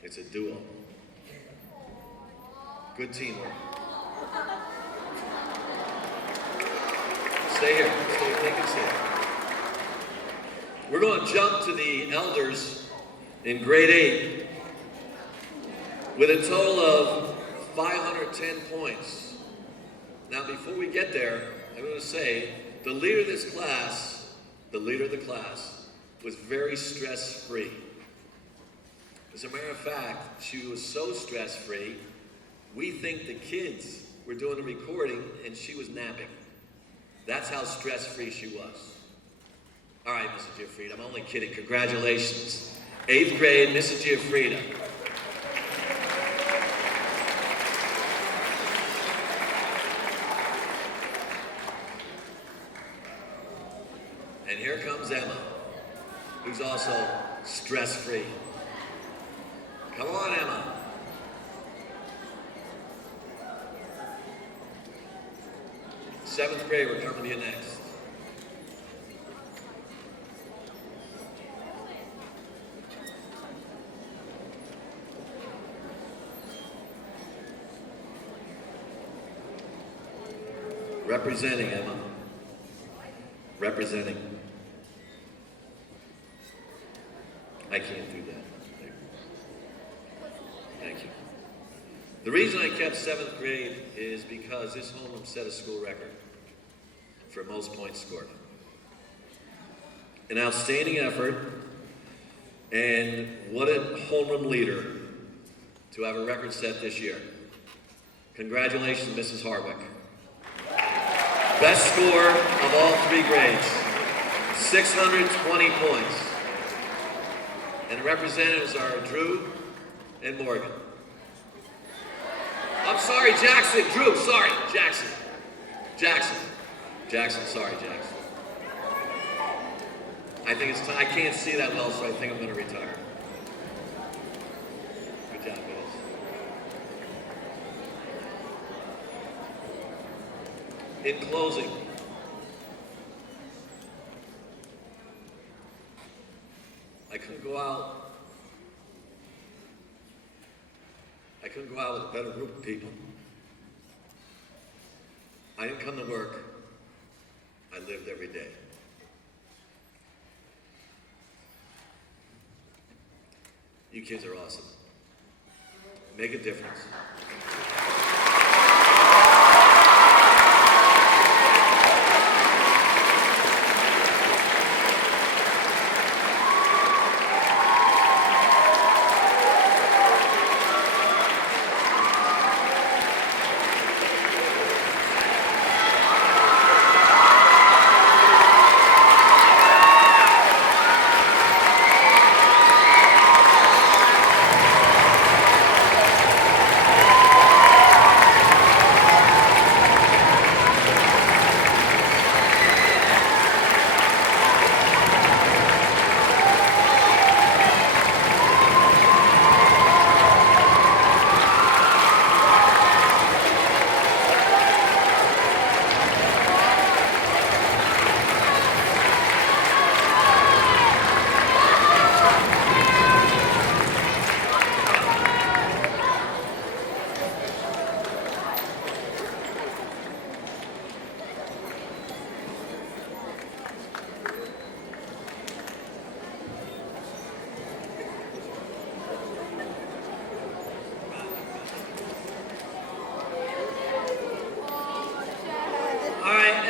It's a duo. Good teamwork. Stay here. Stay and sit. We're going to jump to the elders in grade 8 with a total of 510 points. Now, before we get there, I'm going to say the leader of this class, was very stress-free. As a matter of fact, she was so stress-free, we think the kids were doing the recording and she was napping. That's how stress-free she was. All right, Mrs. Giuffrida, I'm only kidding. Congratulations. 8th grade, Mrs. Giuffrida. And here comes Emma, who's also stress-free. Come on, Emma. Seventh grade, we're coming to you next. Representing, Emma. Representing. I can't do that. Thank you. The reason I kept 7th grade is because this homeroom set a school record for most points scored. An outstanding effort, and what a homeroom leader to have a record set this year. Congratulations, Mrs. Harwick. Best score of all 3 grades, 620 points. And the representatives are Drew and Morgan. I'm sorry, Jackson. Drew, sorry, Jackson. Jackson, sorry, Jackson. I think it's time. I can't see that well, so I think I'm going to retire. Good job, guys. In closing, I couldn't go out with a better group of people. I didn't come to work, I lived every day. You kids are awesome. Make a difference.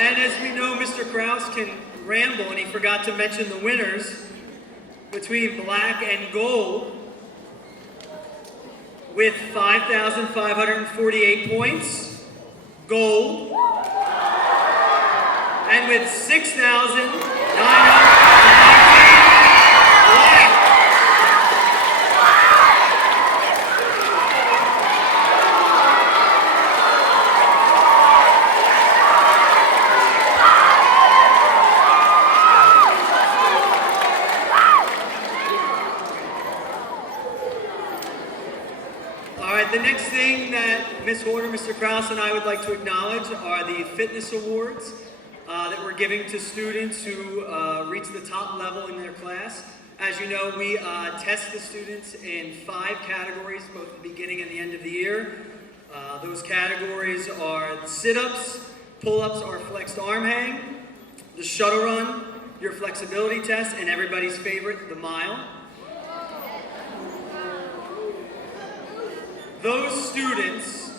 And as we know, Mr. Kraus can ramble, and he forgot to mention the winners between black and gold with 5,548 points, gold, and with 6,919 black. The next thing that Ms. Horner, Mr. Kraus, and I would like to acknowledge are the fitness awards that we're giving to students who reach the top level in their class. As you know, we test the students in 5 categories, both at the beginning and the end of the year. Those categories are sit-ups, pull-ups, our flexed arm hang, the shuttle run, your flexibility test, and everybody's favorite, the mile. Those students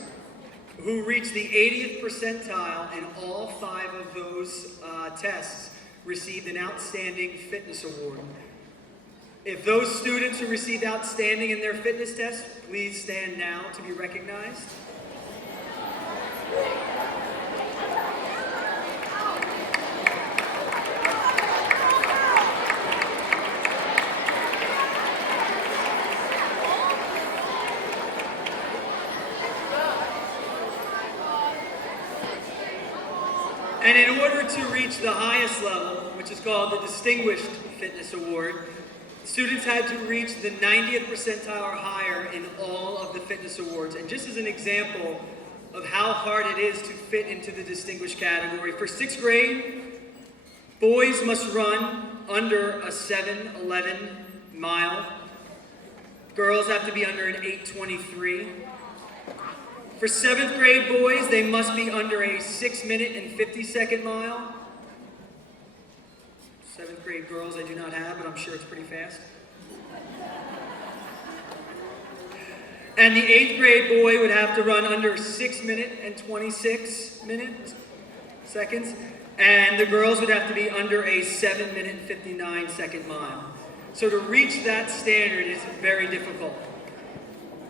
who reach the 80th percentile in all 5 of those tests received an Outstanding Fitness Award. If those students who received outstanding in their fitness test, please stand now to be recognized. And in order to reach the highest level, which is called the Distinguished Fitness Award, students had to reach the 90th percentile or higher in all of the fitness awards. And just as an example of how hard it is to fit into the distinguished category, for 6th grade, boys must run under a 7:11 mile. Girls have to be under an 8:23. For 7th grade boys, they must be under a 6-minute and 50-second mile. 7th grade girls I do not have, but I'm sure it's pretty fast. And the 8th grade boy would have to run under 6-minute and 26 seconds. And the girls would have to be under a 7-minute and 59-second mile. So to reach that standard is very difficult.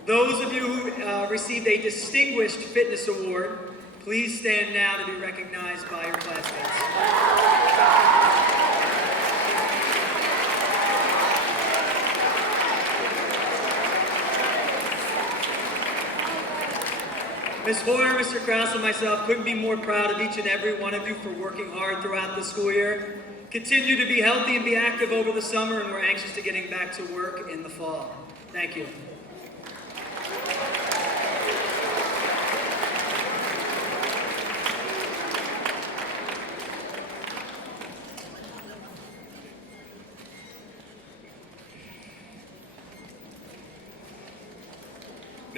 Those of you who received a Distinguished Fitness Award, please stand now to be recognized by your classmates. Ms. Horner, Mr. Kraus, and myself couldn't be more proud of each and every one of you for working hard throughout the school year. Continue to be healthy and be active over the summer, and we're anxious to getting back to work in the fall. Thank you.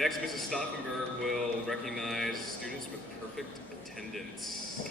Next, Mrs. Stauffenberg will recognize students with perfect attendance.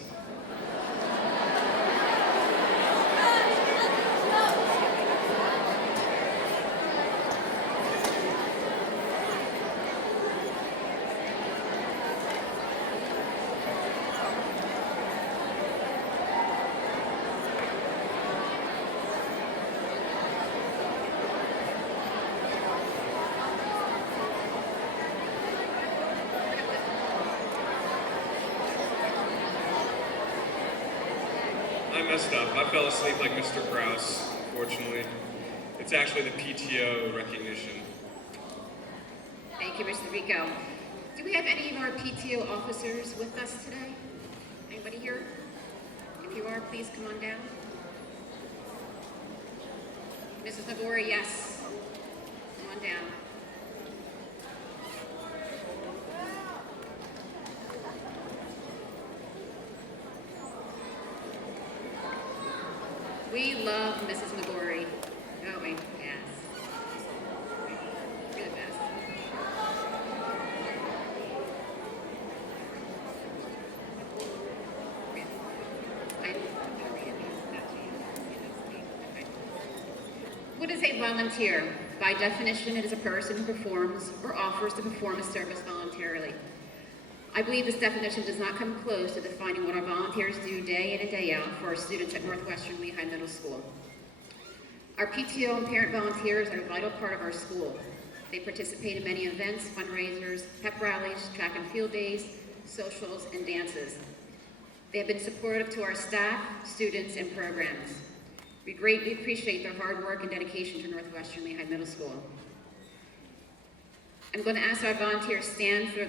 I messed up. I fell asleep like Mr. Krause, unfortunately. It's actually the PTO recognition. Thank you, Mr. Rico. Do we have any of our PTO officers with us today? Anybody here? If you are, please come on down. Mrs. Nagori, yes. Come on down. We love Mrs. Nagori, don't we? Yes. You're the best. What is a volunteer? By definition, it is a person who performs or offers to perform a service voluntarily. I believe this definition does not come close to defining what our volunteers do day in and day out for our students at Northwestern Lehigh Middle School. Our PTO and parent volunteers are a vital part of our school. They participate in many events, fundraisers, pep rallies, track and field days, socials, and dances. They have been supportive to our staff, students, and programs. We greatly appreciate their hard work and dedication to Northwestern Lehigh Middle School. I'm going to ask our volunteers stand for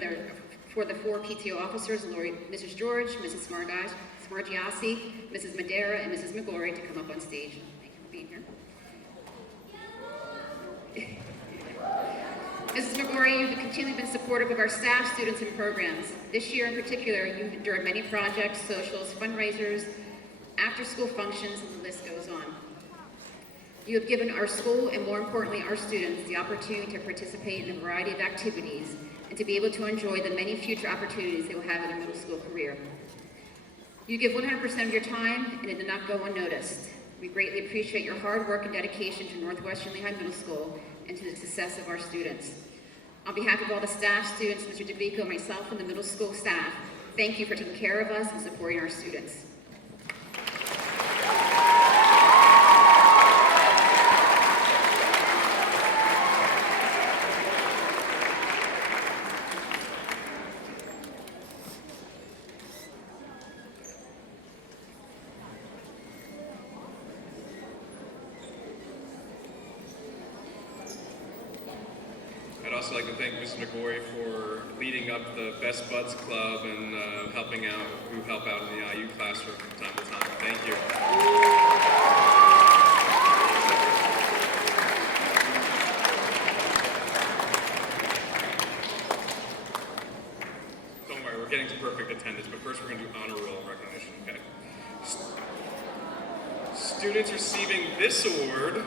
the four PTO officers, Mrs. George, Mrs. Smargiassi, Mrs. Madera, and Mrs. McGorry to come up on stage. Thank you for being here. Mrs. McGorry, you've continually been supportive of our staff, students, and programs. This year in particular, you've endured many projects, socials, fundraisers, after-school functions, and the list goes on. You have given our school, and more importantly, our students, the opportunity to participate in a variety of activities and to be able to enjoy the many future opportunities they will have in their middle school career. You give 100% of your time, and it did not go unnoticed. We greatly appreciate your hard work and dedication to Northwestern Lehigh Middle School and to the success of our students. On behalf of all the staff, students, Mr. DeVico, myself, and the middle school staff, thank you for taking care of us and supporting our students. I'd also like to thank Mrs. McGorry for leading up the Best Buds Club and help out in the IU classroom from time to time. Thank you. Don't worry, we're getting to perfect attendance, but first we're going to do honor roll recognition, okay? Students receiving this award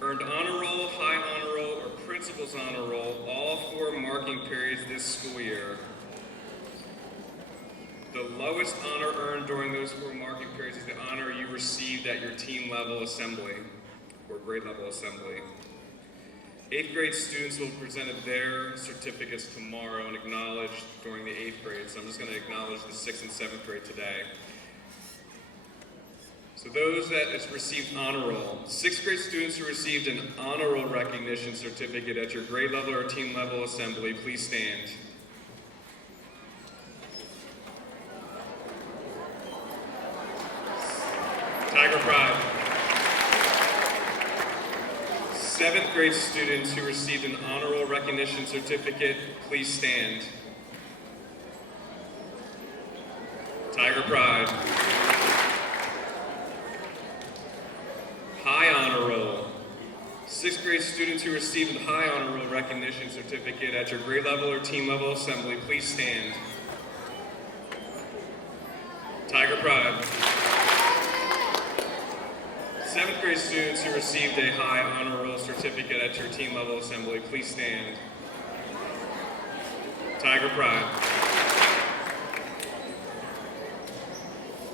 earned honor roll, high honor roll, or principal's honor roll all 4 marking periods this school year. The lowest honor earned during those 4 marking periods is the honor you received at your team level assembly or grade level assembly. 8th grade students will present their certificates tomorrow and acknowledged during the 8th grade, so I'm just going to acknowledge the 6th and 7th grade today. So those that has received honor roll, 6th grade students who received an honor roll recognition certificate at your grade level or team level assembly, please stand. Tiger Pride. 7th grade students who received an honor roll recognition certificate, please stand. Tiger Pride. High honor roll. 6th grade students who received a high honor roll recognition certificate at your grade level or team level assembly, please stand. Tiger Pride. 7th grade students who received a high honor roll certificate at your team level assembly, please stand. Tiger Pride.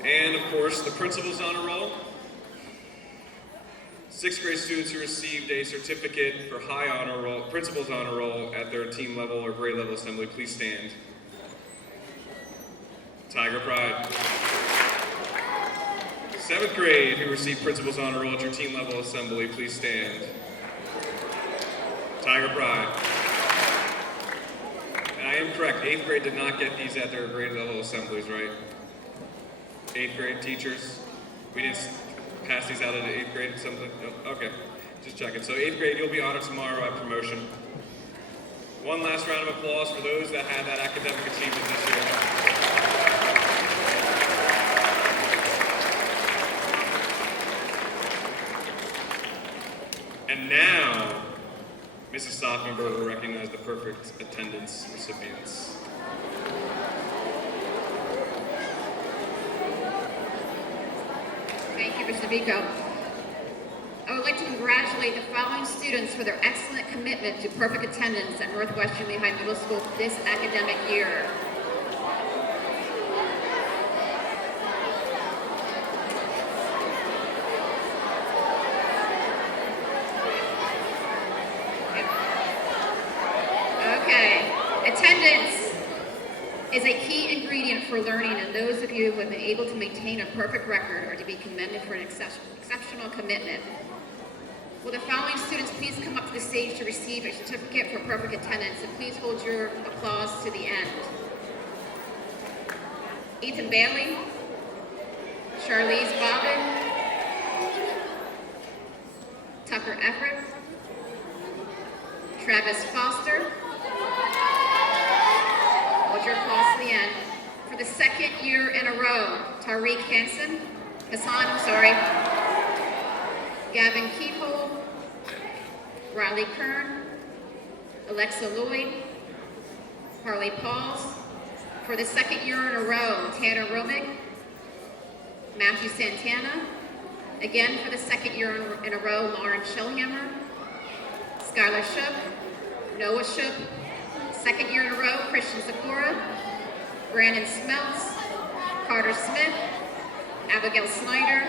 And of course, the principal's honor roll. 6th grade students who received a certificate for high honor roll, principal's honor roll at their team level or grade level assembly, please stand. Tiger Pride. 7th grade who received principal's honor roll at your team level assembly, please stand. Tiger Pride. And I am correct, 8th grade did not get these at their grade level assemblies, right? 8th grade teachers, we didn't pass these out at 8th grade assembly? No? Okay, just checking. So 8th grade, you'll be honored tomorrow at promotion. One last round of applause for those that had that academic achievement this year. And now, Mrs. Stockenberg will recognize the perfect attendance recipients. Thank you, Mr. Vico. I would like to congratulate the following students for their excellent commitment to perfect attendance at Northwestern Lehigh Middle School this academic year. Okay, attendance is a key ingredient for learning, and those of you who have been able to maintain a perfect record are to be commended for an exceptional commitment. Will the following students please come up to the stage to receive a certificate for perfect attendance, and please hold your applause to the end. Ethan Bailey, Charlize Bobbin, Tucker Everett, Travis Foster. Hold your applause to the end. For the second year in a row, Tariq Hassan, Gavin Keeple, Riley Kern, Alexa Lloyd, Harley Pauls. For the second year in a row, Tanner Romig, Matthew Santana. Again, for the second year in a row, Lauren Shellhammer, Skylar Shook, Noah Shook. Second year in a row, Christian Sakura, Brandon Smeltz, Carter Smith, Abigail Snyder,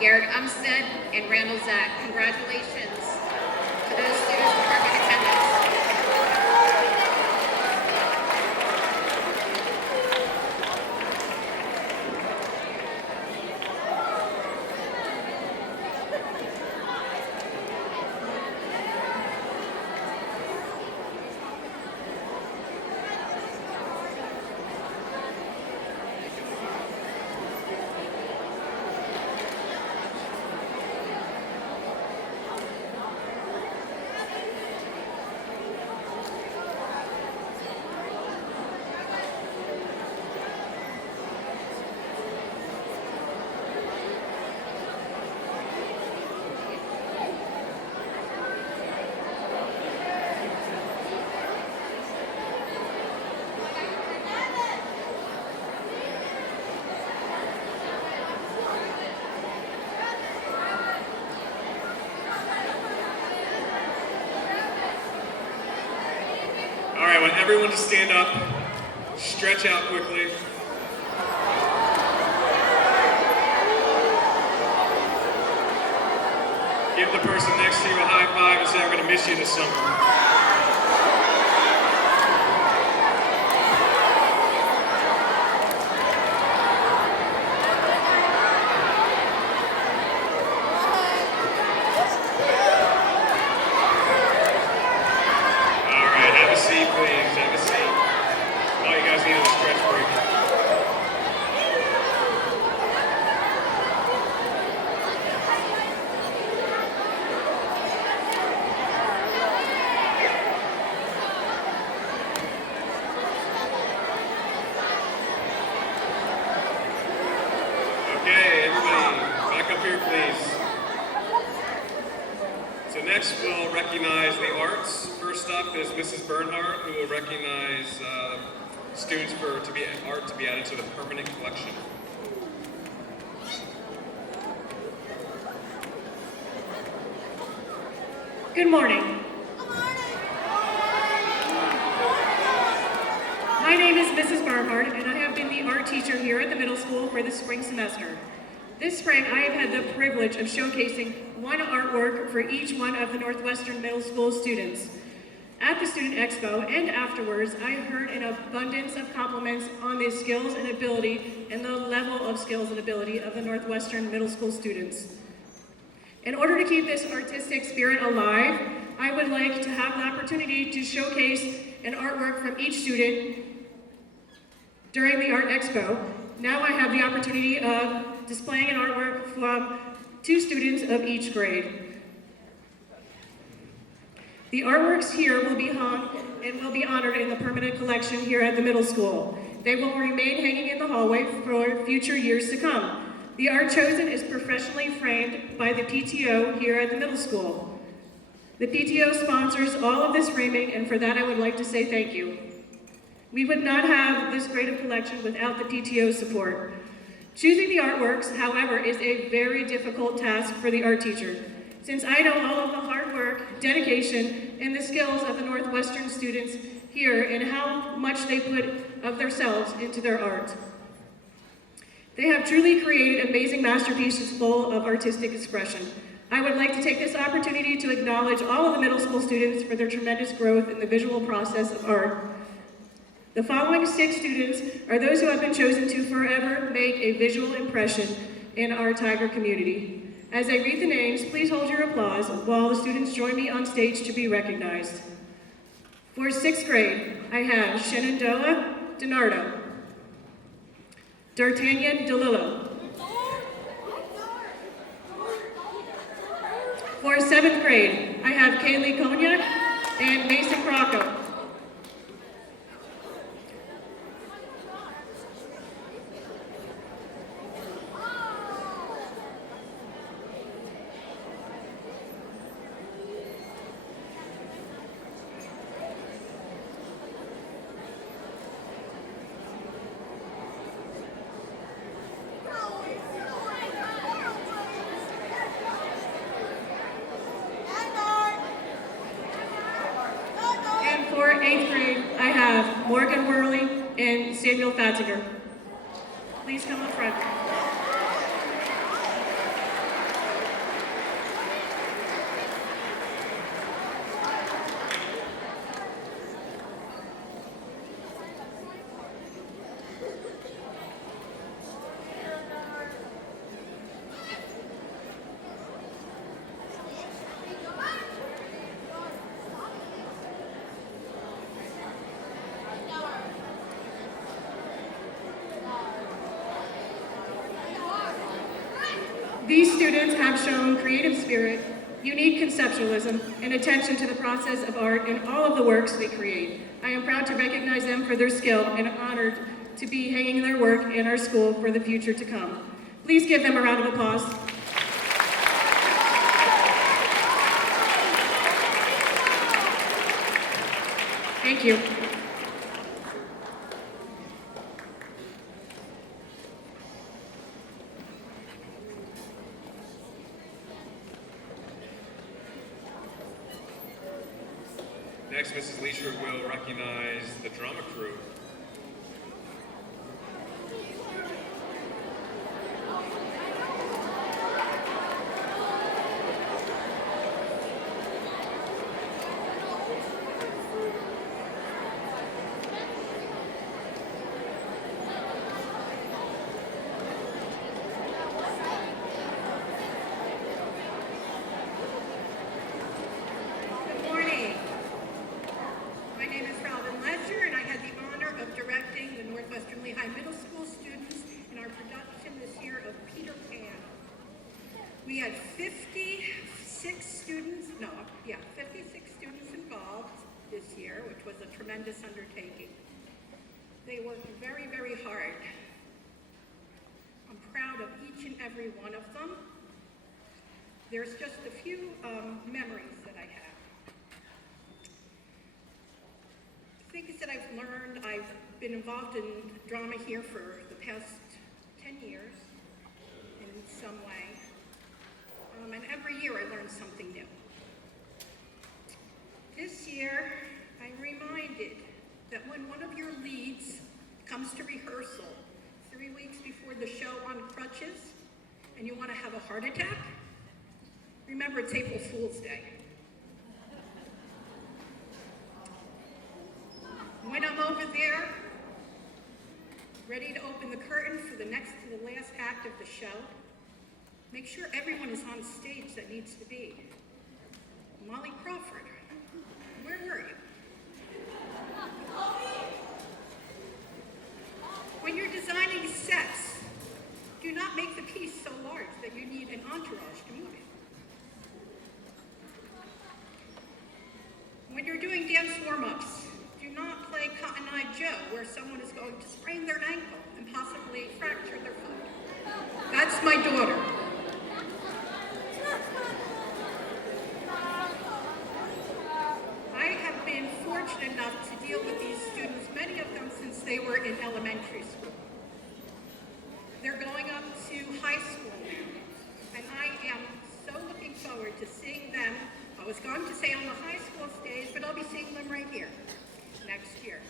Garrett Umstead, and Randall Zach. Congratulations to those students for perfect attendance. All right, I want everyone to stand up, stretch out quickly. Give the person next to you a high five and say, I'm going to miss you this summer. Next, we'll recognize the arts. First up is Mrs. Bernhardt, who will recognize students art to be added to the permanent collection. Good morning. My name is Mrs. Barnhart, and I have been the art teacher here at the middle school for the spring semester. This spring, I have had the privilege of showcasing one artwork for each one of the Northwestern Middle School students. At the Student Expo and afterwards, I heard an abundance of compliments on the skills and ability and the level of skills and ability of the Northwestern Middle School students. In order to keep this artistic spirit alive, I would like to have the opportunity to showcase an artwork from each student during the Art Expo. Now I have the opportunity of displaying an artwork from 2 students of each grade. The artworks here will be hung and will be honored in the permanent collection here at the middle school. They will remain hanging in the hallway for future years to come. The art chosen is professionally framed by the PTO here at the middle school. The PTO sponsors all of this framing, and for that I would like to say thank you. We would not have this great a collection without the PTO support. Choosing the artworks, however, is a very difficult task for the art teacher, since I know all of the hard work, dedication, and the skills of the Northwestern students here and how much they put of themselves into their art. They have truly created amazing masterpieces full of artistic expression. I would like to take this opportunity to acknowledge all of the middle school students for their tremendous growth in the visual process of art. The following 6 students are those who have been chosen to forever make a visual impression in our Tiger community. As I read the names, please hold your applause while the students join me on stage to be recognized. For 6th grade, I have Shenandoah DiNardo, D'Artagnan DeLillo. For 7th grade, I have Kaylee Cognac and Mason Crocco. For 8th grade, I have Morgan Worley and Samuel Fattiger. Please come up front. These students have shown creative spirit, unique conceptualism, and attention to the process of art in all of the works they create. I am proud to recognize them for their skill and honored to be hanging their work in our school for the future to come. Please give them a round of applause. Thank you. Next, Mrs. Leisure will recognize the drama crew. Good morning. My name is Robin Lesher, and I had the honor of directing the Northwestern Lehigh Middle School students in our production this year of Peter Pan. We had 56 students involved this year, which was a tremendous undertaking. They worked very, very hard. I'm proud of each and every one of them. There's just a few memories that I have. Things that I've learned, I've been involved in drama here for the past 10 years in some way. And every year I learn something new. This year, I'm reminded that when one of your leads comes to rehearsal 3 weeks before the show on crutches and you want to have a heart attack, remember it's April Fool's Day. When I'm over there, ready to open the curtain for the next to the last act of the show, make sure everyone is on stage that needs to be. Molly Crawford, where were you? When you're designing sets, do not make the piece so large that you need an entourage to move it. When you're doing dance warm-ups, do not play Cotton Eye Joe, where someone is going to sprain their ankle and possibly fracture their foot. That's my daughter. I have been fortunate enough to deal with these students, many of them since they were in elementary school. They're going up to high school now, and I am so looking forward to seeing them. I was going to say on the high school stage, but I'll be seeing them right here next year.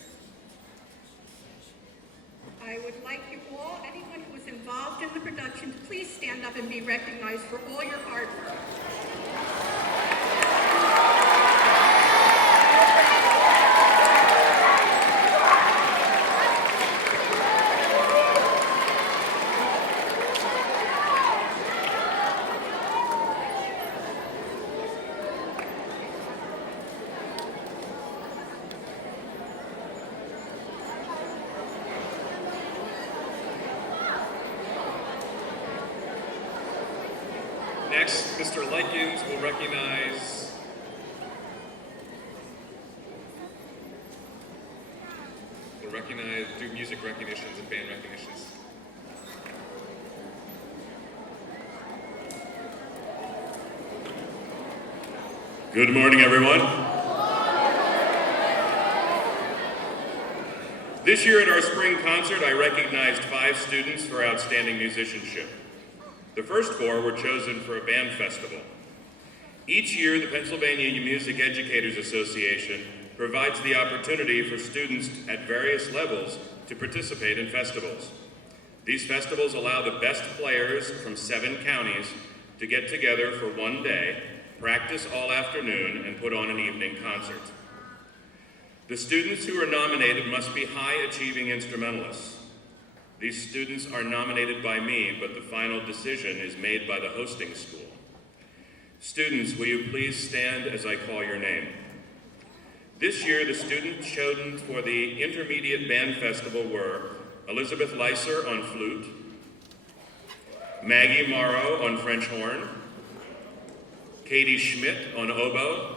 I would like you all, anyone who was involved in the production, to please stand up and be recognized for all your hard work. Next, Mr. Likens will recognize do music recognitions and band recognitions. Good morning, everyone. This year at our spring concert, I recognized 5 students for outstanding musicianship. The first 4 were chosen for a band festival. Each year, the Pennsylvania Music Educators Association provides the opportunity for students at various levels to participate in festivals. These festivals allow the best players from 7 counties to get together for one day, practice all afternoon, and put on an evening concert. The students who are nominated must be high-achieving instrumentalists. These students are nominated by me, but the final decision is made by the hosting school. Students, will you please stand as I call your name? This year, the students chosen for the Intermediate Band Festival were Elizabeth Leiser on flute, Maggie Morrow on French horn, Katie Schmidt on oboe,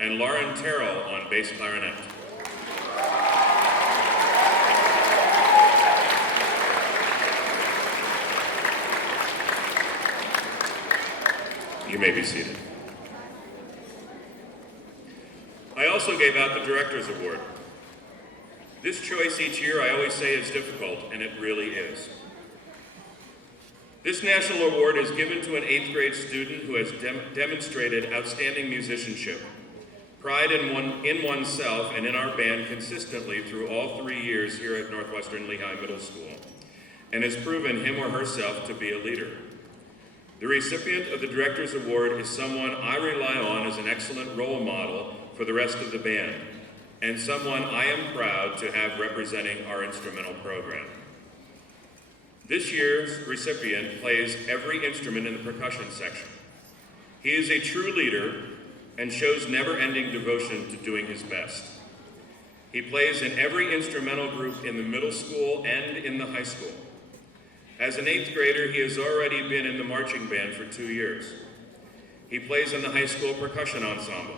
and Lauren Terrell on bass clarinet. You may be seated. I also gave out the Director's Award. This choice each year I always say is difficult, and it really is. This national award is given to an 8th grade student who has demonstrated outstanding musicianship, pride in oneself and in our band consistently through all 3 years here at Northwestern Lehigh Middle School, and has proven him or herself to be a leader. The recipient of the Director's Award is someone I rely on as an excellent role model for the rest of the band, and someone I am proud to have representing our instrumental program. This year's recipient plays every instrument in the percussion section. He is a true leader and shows never-ending devotion to doing his best. He plays in every instrumental group in the middle school and in the high school. As an 8th grader, he has already been in the marching band for 2 years. He plays in the high school percussion ensemble.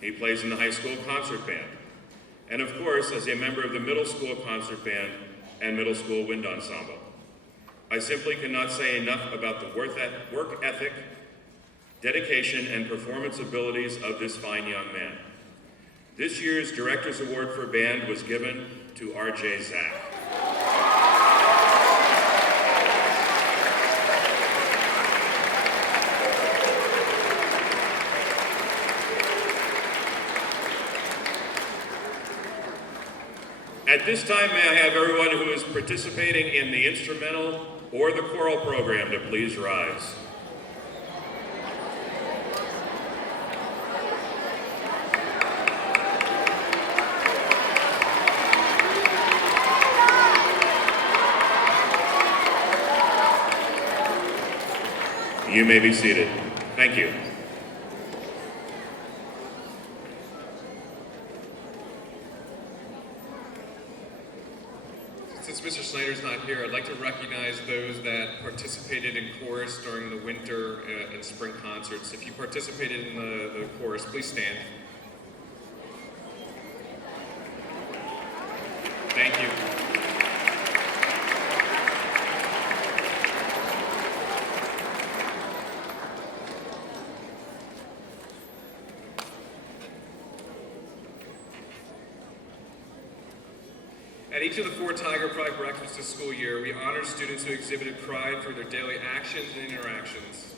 He plays in the high school concert band. And of course, as a member of the middle school concert band and middle school wind ensemble. I simply cannot say enough about the work ethic, dedication, and performance abilities of this fine young man. This year's Director's Award for Band was given to R.J. Zach. At this time, may I have everyone who is participating in the instrumental or the choral program to please rise. You may be seated. Thank you. Since Mr. Snyder's not here, I'd like to recognize those that participated in chorus during the winter and spring concerts. If you participated in the chorus, please stand. Thank you. At each of the 4 Tiger Pride breakfasts this school year, we honor students who exhibited pride through their daily actions and interactions.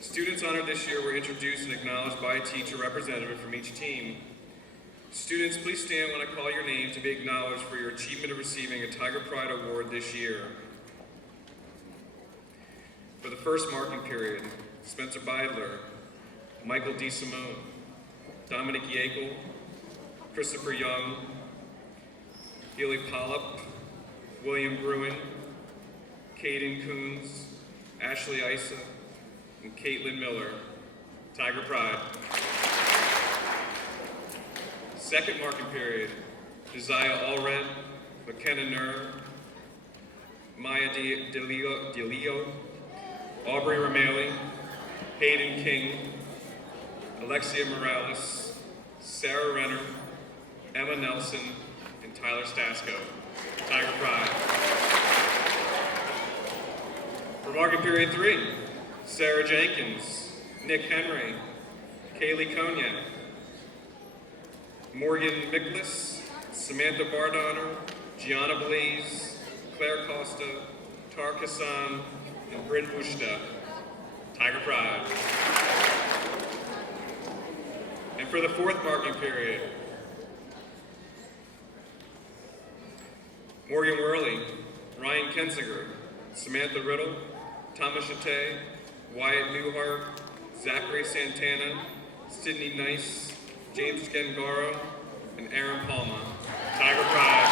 Students honored this year were introduced and acknowledged by a teacher representative from each team. Students, please stand when I call your name to be acknowledged for your achievement of receiving a Tiger Pride Award this year. For the first marking period, Spencer Beidler, Michael D. Simone, Dominic Yakel, Christopher Young, Gilly Pollop, William Bruin, Caden Coons, Ashley Isa, and Caitlin Miller. Tiger Pride. Second marking period, Josiah Allred, McKenna Nur, Maya DeLeo, Aubrey Romali, Hayden King, Alexia Morales, Sarah Renner, Emma Nelson, and Tyler Stasko. Tiger Pride. For marking period 3, Sarah Jenkins, Nick Henry, Kaylee Cognac, Morgan Miklas, Samantha Bardonner, Gianna Blaze, Claire Costa, Tar Kassan, and Bryn Bushta. Tiger Pride. And for the 4th marking period, Morgan Worley, Ryan Kensinger, Samantha Riddle, Thomas Chate, Wyatt Newhart, Zachary Santana, Sydney Nice, James Gengaro, and Aaron Palma. Tiger Pride.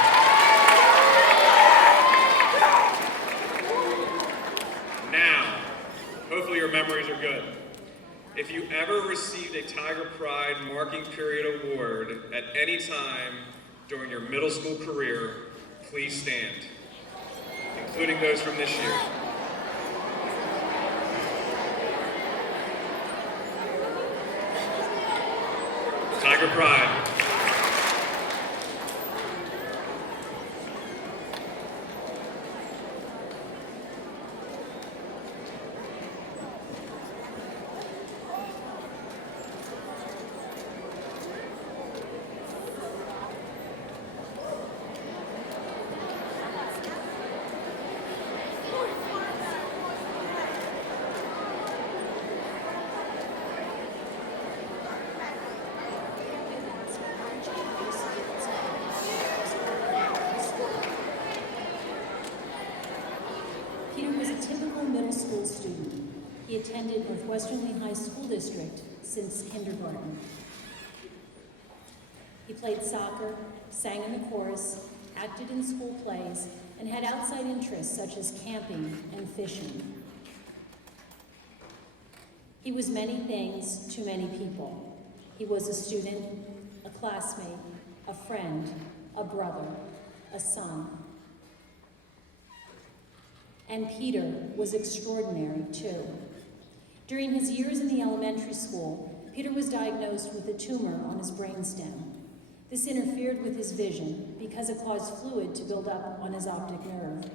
Now, hopefully your memories are good. If you ever received a Tiger Pride Marking Period Award at any time during your middle school career, please stand, including those from this year. Tiger Pride. He attended Northwestern Lehigh School District since kindergarten. He played soccer, sang in the chorus, acted in school plays, and had outside interests such as camping and fishing. He was many things to many people. He was a student, a classmate, a friend, a brother, a son. And Peter was extraordinary too. During his years in the elementary school, Peter was diagnosed with a tumor on his brainstem. This interfered with his vision because it caused fluid to build up on his optic nerve.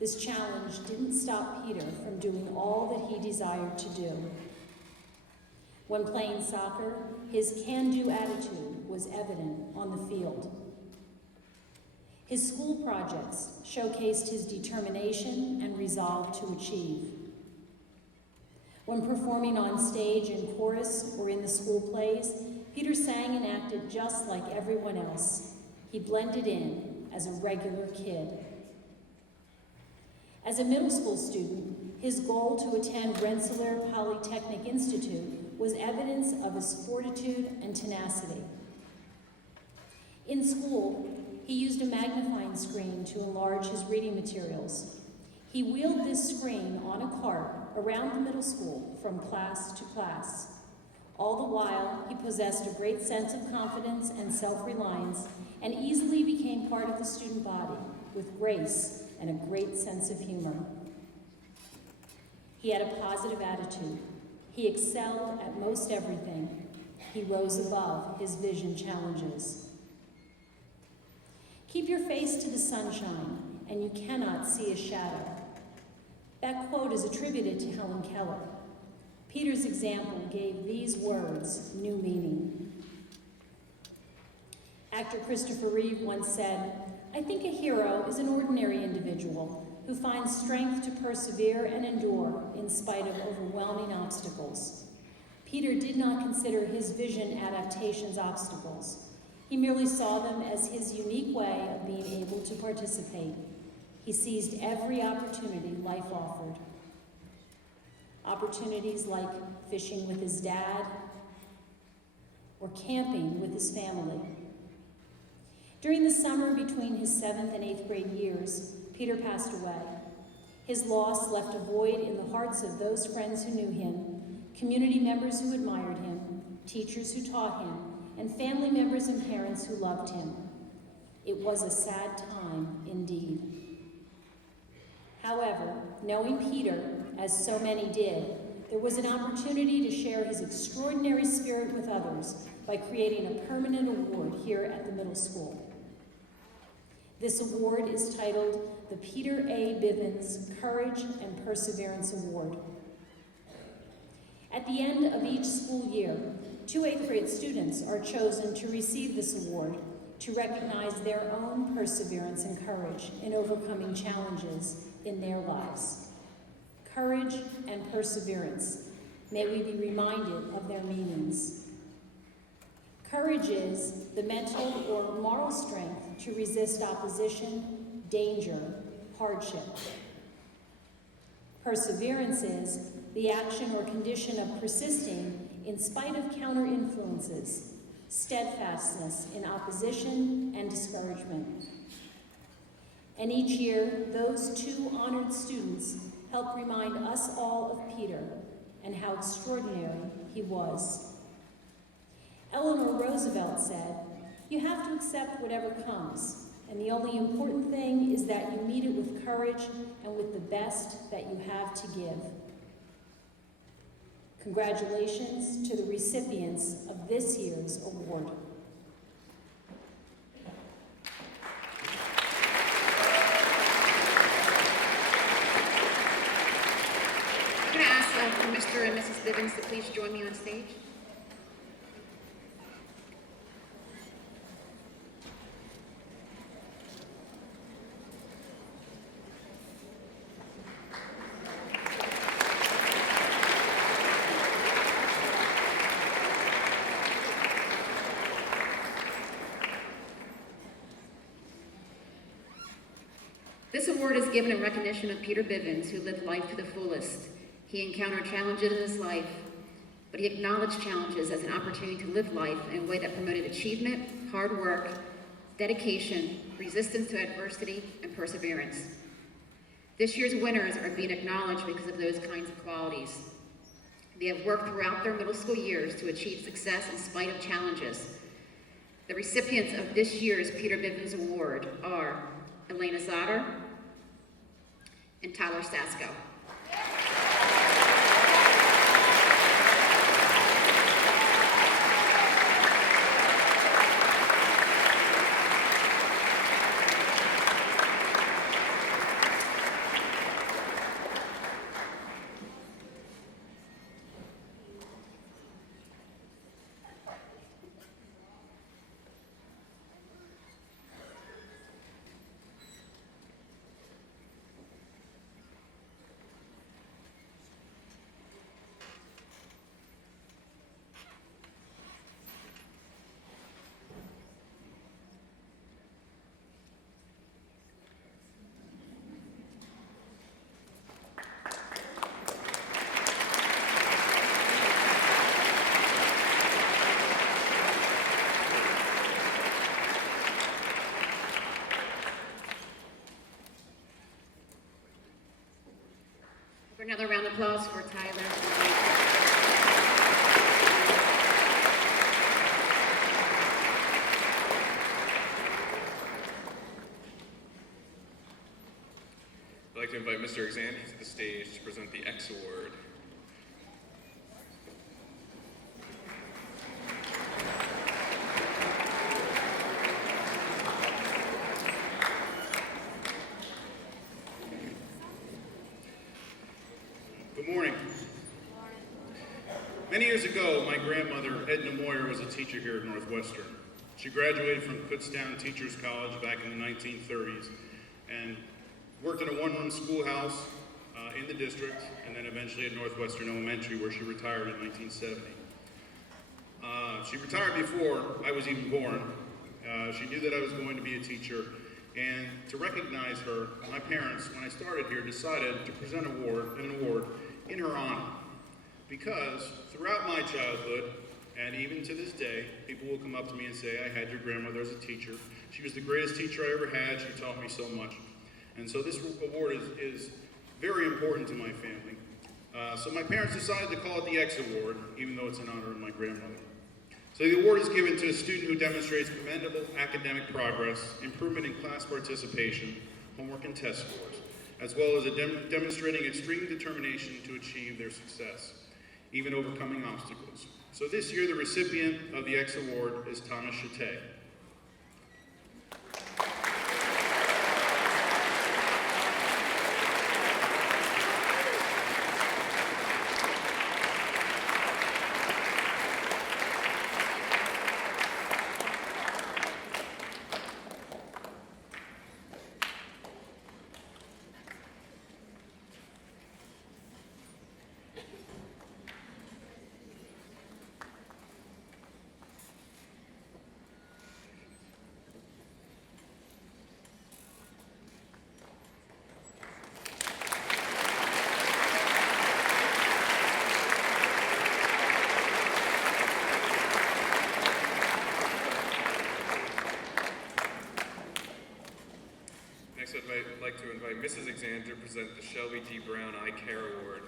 This challenge didn't stop Peter from doing all that he desired to do. When playing soccer, his can-do attitude was evident on the field. His school projects showcased his determination and resolve to achieve. When performing on stage in chorus or in the school plays, Peter sang and acted just like everyone else. He blended in, as a regular kid. As a middle school student, his goal to attend Rensselaer Polytechnic Institute was evidence of his fortitude and tenacity. In school, he used a magnifying screen to enlarge his reading materials. He wheeled this screen on a cart around the middle school from class to class. All the while, he possessed a great sense of confidence and self-reliance and easily became part of the student body with grace and a great sense of humor. He had a positive attitude. He excelled at most everything. He rose above his vision challenges. Keep your face to the sunshine, and you cannot see a shadow. That quote is attributed to Helen Keller. Peter's example gave these words new meaning. Actor Christopher Reeve once said, "I think a hero is an ordinary individual who finds strength to persevere and endure in spite of overwhelming obstacles." Peter did not consider his vision adaptations obstacles. He merely saw them as his unique way of being able to participate. He seized every opportunity life offered. Opportunities like fishing with his dad or camping with his family. During the summer between his 7th and 8th grade years, Peter passed away. His loss left a void in the hearts of those friends who knew him, community members who admired him, teachers who taught him, and family members and parents who loved him. It was a sad time indeed. However, knowing Peter, as so many did, there was an opportunity to share his extraordinary spirit with others by creating a permanent award here at the middle school. This award is titled the Peter A. Bivens Courage and Perseverance Award. At the end of each school year, 2 8th grade students are chosen to receive this award to recognize their own perseverance and courage in overcoming challenges in their lives. Courage and perseverance. May we be reminded of their meanings. Courage is the mental or moral strength to resist opposition, danger, hardship. Perseverance is the action or condition of persisting in spite of counter-influences, steadfastness in opposition and discouragement. And each year, those 2 honored students help remind us all of Peter and how extraordinary he was. Eleanor Roosevelt said, "You have to accept whatever comes, and the only important thing is that you meet it with courage and with the best that you have to give." Congratulations to the recipients of this year's award. I'm going to ask Mr. and Mrs. Bivens to please join me on stage. This award is given in recognition of Peter Bivens, who lived life to the fullest. He encountered challenges in his life, but he acknowledged challenges as an opportunity to live life in a way that promoted achievement, hard work, dedication, resistance to adversity, and perseverance. This year's winners are being acknowledged because of those kinds of qualities. They have worked throughout their middle school years to achieve success in spite of challenges. The recipients of this year's Peter Bivens Award are Elena Zotter and Tyler Sasko. For another round of applause for Tyler. I'd like to invite Mr. Exandy to the stage to present the X Award. Good morning. Many years ago, my grandmother, Edna Moyer, was a teacher here at Northwestern. She graduated from Kutztown Teachers College back in the 1930s and worked in a one-room schoolhouse in the district, and then eventually at Northwestern Elementary, where she retired in 1970. She retired before I was even born. She knew that I was going to be a teacher, and to recognize her, my parents, when I started here, decided to present an award in her honor. Because throughout my childhood, and even to this day, people will come up to me and say, I had your grandmother as a teacher. She was the greatest teacher I ever had. She taught me so much. And so this award is very important to my family. So my parents decided to call it the X Award, even though it's in honor of my grandmother. So the award is given to a student who demonstrates commendable academic progress, improvement in class participation, homework and test scores, as well as demonstrating extreme determination to achieve their success, even overcoming obstacles. So this year, the recipient of the X Award is Thomas Chate. Next, I'd like to invite Mrs. Exander to present the Shelby D. Brown Eye Care Award.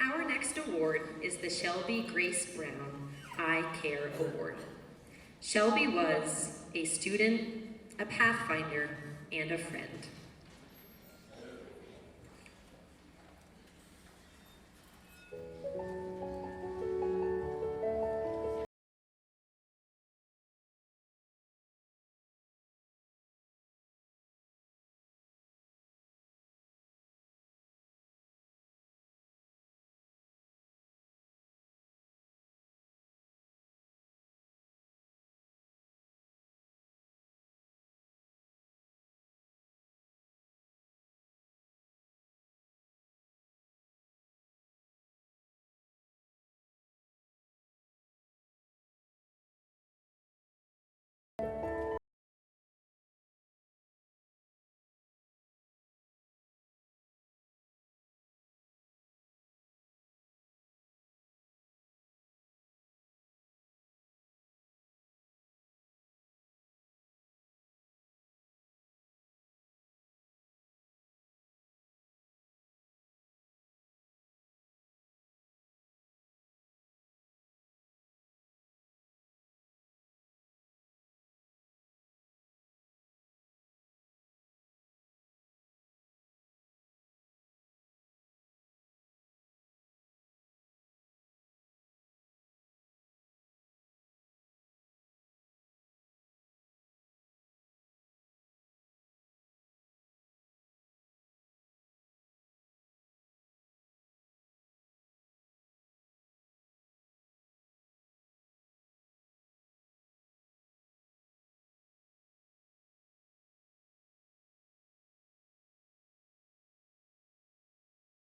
Our next award is the Shelby Grace Brown Eye Care Award. Shelby was a student, a pathfinder, and a friend.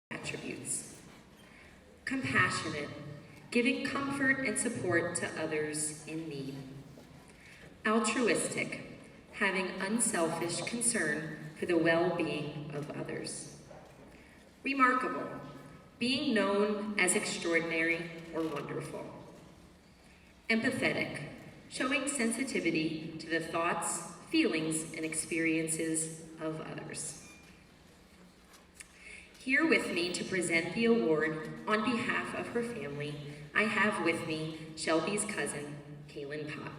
Attributes: compassionate, giving comfort and support to others in need. Altruistic, having unselfish concern for the well-being of others. Remarkable, being known as extraordinary or wonderful. Empathetic, showing sensitivity to the thoughts, feelings, and experiences of others. Here with me to present the award on behalf of her family, I have with me Shelby's cousin, Kaylin Pott.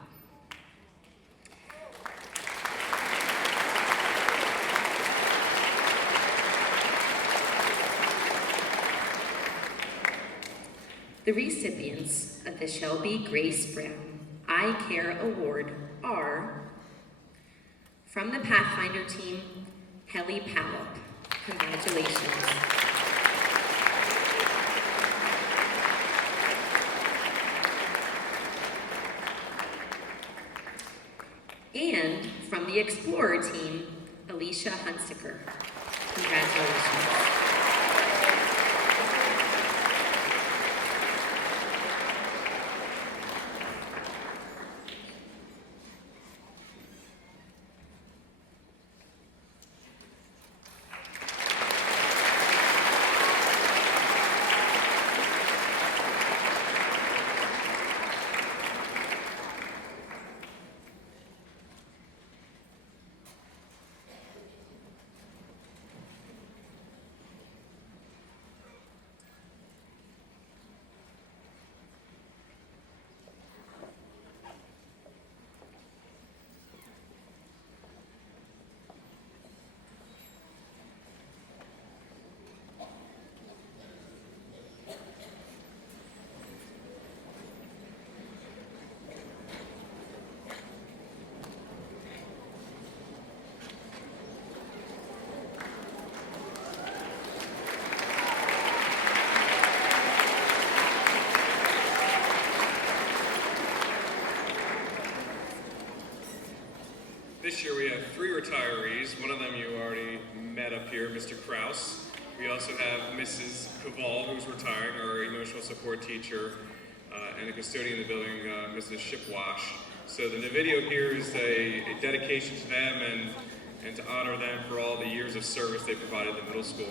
The recipients of the Shelby Grace Brown I Care Award are, from the Pathfinder team, Helly Pallop. Congratulations. And from the Explorer team, Alicia Hunsaker. Congratulations. This year we have 3 retirees. One of them you already met up here, Mr. Kraus. We also have Mrs. Caval, who's retiring, our emotional support teacher, and the custodian of the building, Mrs. Shipwash. So the video here is a dedication to them and to honor them for all the years of service they provided the middle school.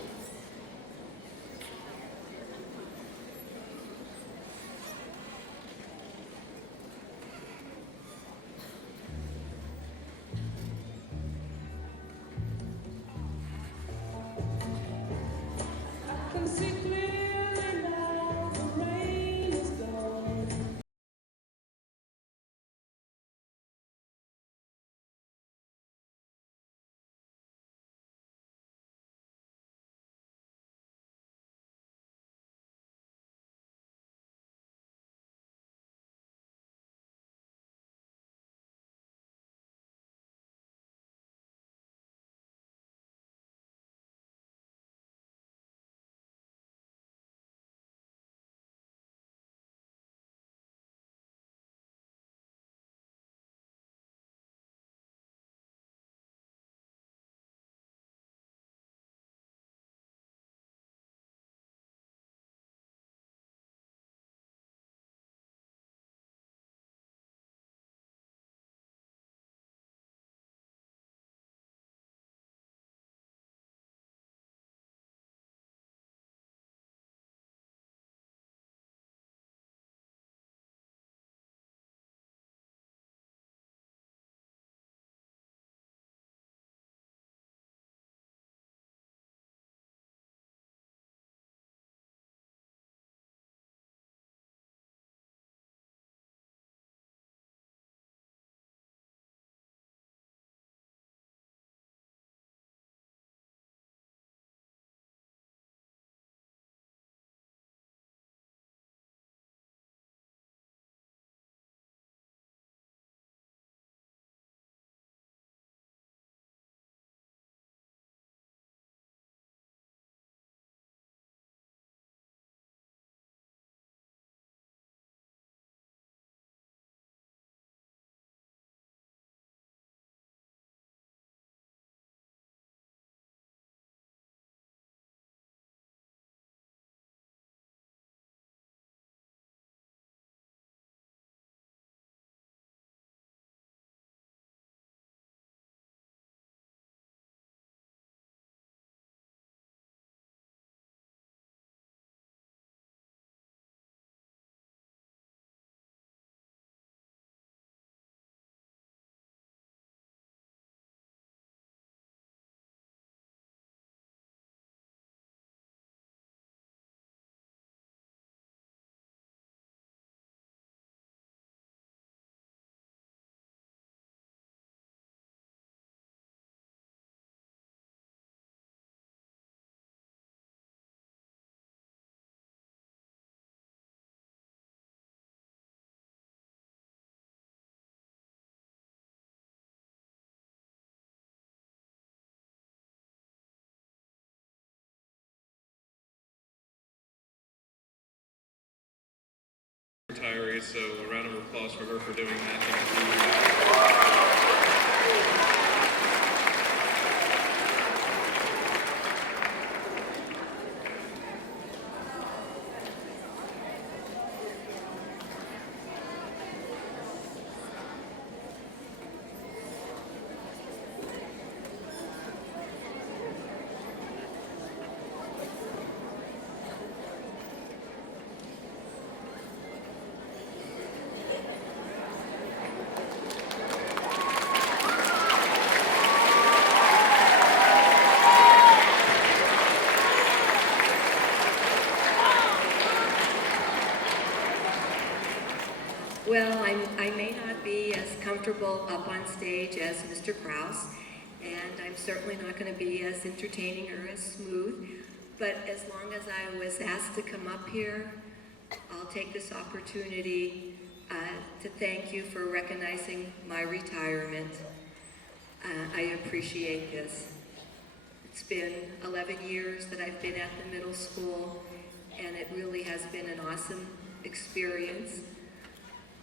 retirees, so a round of applause for her for doing that. Well, I may not be as comfortable up on stage as Mr. Krause, and I'm certainly not going to be as entertaining or as smooth, but as long as I was asked to come up here, I'll take this opportunity to thank you for recognizing my retirement. I appreciate this. It's been 11 years that I've been at the middle school, and it really has been an awesome experience.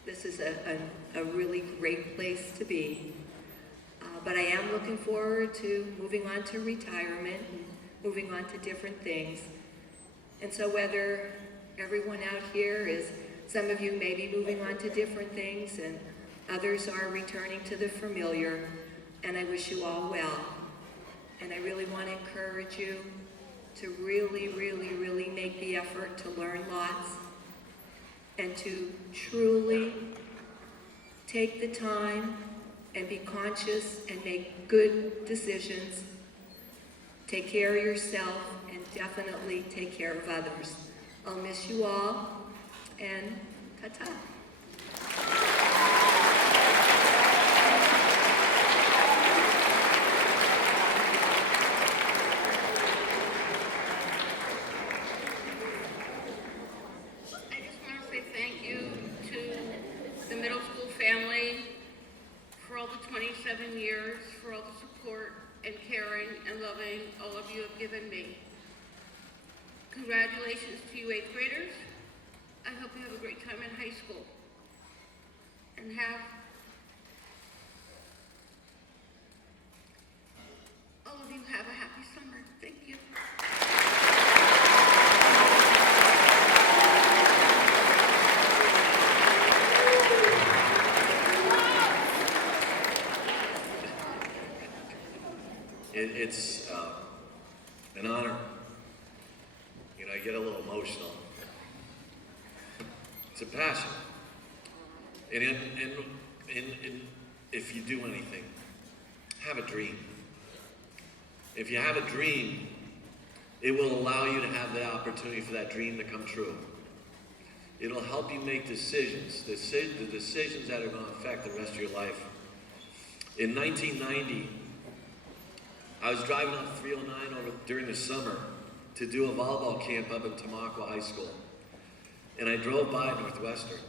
This is a really great place to be. But I am looking forward to moving on to retirement and moving on to different things. And so whether everyone out here is, some of you may be moving on to different things and others are returning to the familiar, and I wish you all well. And I really want to encourage you to really, really, really make the effort to learn lots and to truly take the time and be conscious and make good decisions. Take care of yourself and definitely take care of others. I'll miss you all, and ta-ta. For all the 27 years, for all the support and caring and loving all of you have given me. Congratulations to you 8th graders. I hope you have a great time in high school. And have all of you have a happy summer. Thank you. It's an honor. You know, I get a little emotional. It's a passion. And if you do anything, have a dream. If you have a dream, it will allow you to have the opportunity for that dream to come true. It'll help you make decisions, the decisions that are going to affect the rest of your life. In 1990, I was driving up 309 during the summer to do a volleyball camp up in Tamaqua High School. And I drove by Northwestern.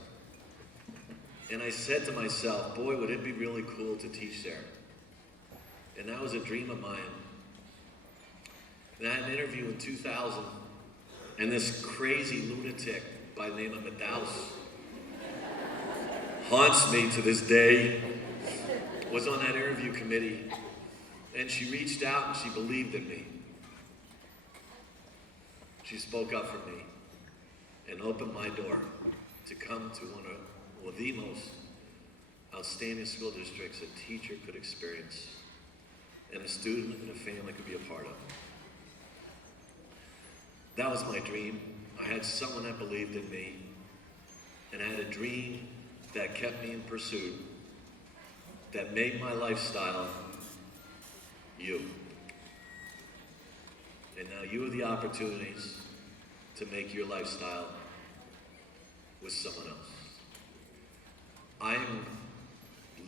And I said to myself, boy, would it be really cool to teach there. And that was a dream of mine. And I had an interview in 2000, and this crazy lunatic by the name of Madaus haunts me to this day, was on that interview committee. And she reached out and she believed in me. She spoke up for me and opened my door to come to one of the most outstanding school districts a teacher could experience and a student and a family could be a part of. That was my dream. I had someone that believed in me, and I had a dream that kept me in pursuit, that made my lifestyle you. And now you have the opportunities to make your lifestyle with someone else. I am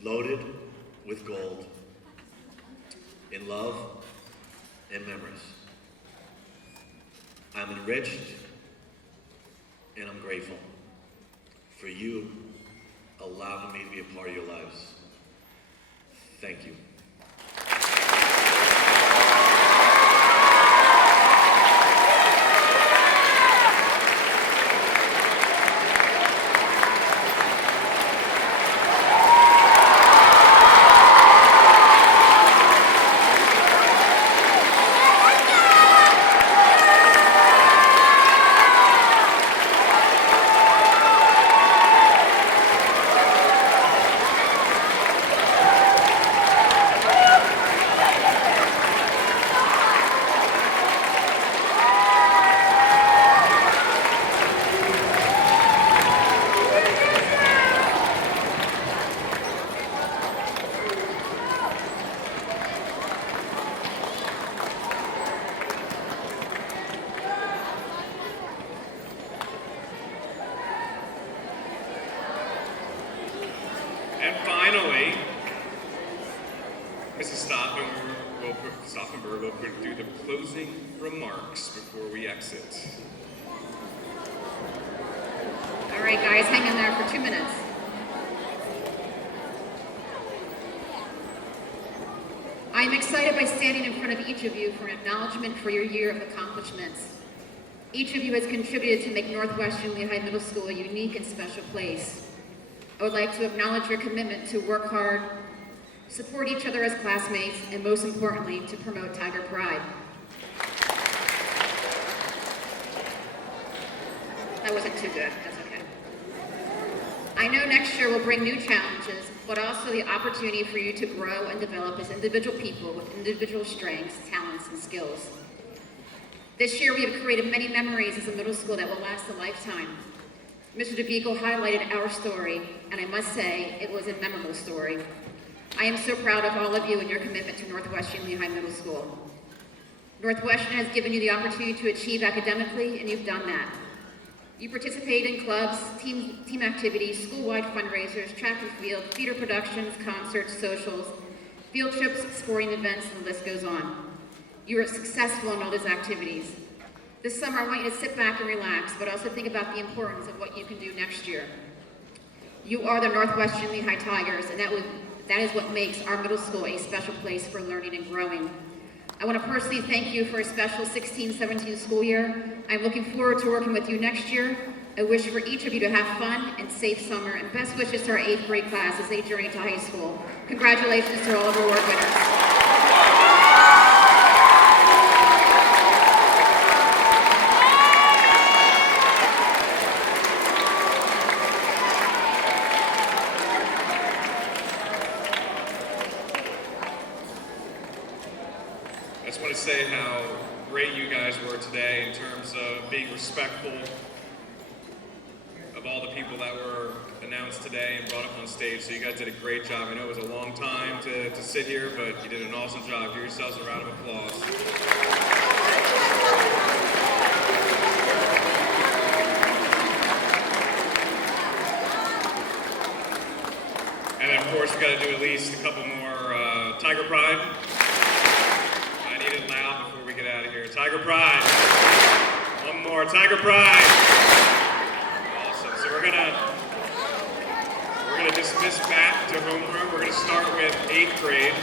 loaded with gold in love and memories. I'm enriched and I'm grateful for you allowing me to be a part of your lives. Thank you. finally, Mrs. Stauffenberg will do the closing remarks before we exit. All right, guys, hang in there for 2 minutes. I am excited by standing in front of each of you for an acknowledgement for your year of accomplishments. Each of you has contributed to make Northwestern Lehigh Middle School a unique and special place. I would like to acknowledge your commitment to work hard, support each other as classmates, and most importantly, to promote Tiger Pride. That wasn't too good, that's okay. I know next year will bring new challenges, but also the opportunity for you to grow and develop as individual people with individual strengths, talents, and skills. This year we have created many memories as a middle school that will last a lifetime. Mr. DeVico highlighted our story, and I must say, it was a memorable story. I am so proud of all of you and your commitment to Northwestern Lehigh Middle School. Northwestern has given you the opportunity to achieve academically, and you've done that. You participate in clubs, team activities, school-wide fundraisers, track and field, theater productions, concerts, socials, field trips, sporting events, and the list goes on. You are successful in all those activities. This summer, I want you to sit back and relax, but also think about the importance of what you can do next year. You are the Northwestern Lehigh Tigers, and that is what makes our middle school a special place for learning and growing. I want to personally thank you for a special 16-17 school year. I'm looking forward to working with you next year. I wish for each of you to have fun and safe summer, and best wishes to our 8th grade class as they journey to high school. Congratulations to all of our award winners. I just want to say how great you guys were today in terms of being respectful of all the people that were announced today and brought up on stage. So you guys did a great job. I know it was a long time to sit here, but you did an awesome job. Give yourselves a round of applause. And then, of course, we got to do at least a couple more Tiger Pride. I need it loud before we get out of here. Tiger Pride. One more. Tiger Pride. Awesome. So we're gonna dismiss back to homeroom. We're gonna start with 8th grade.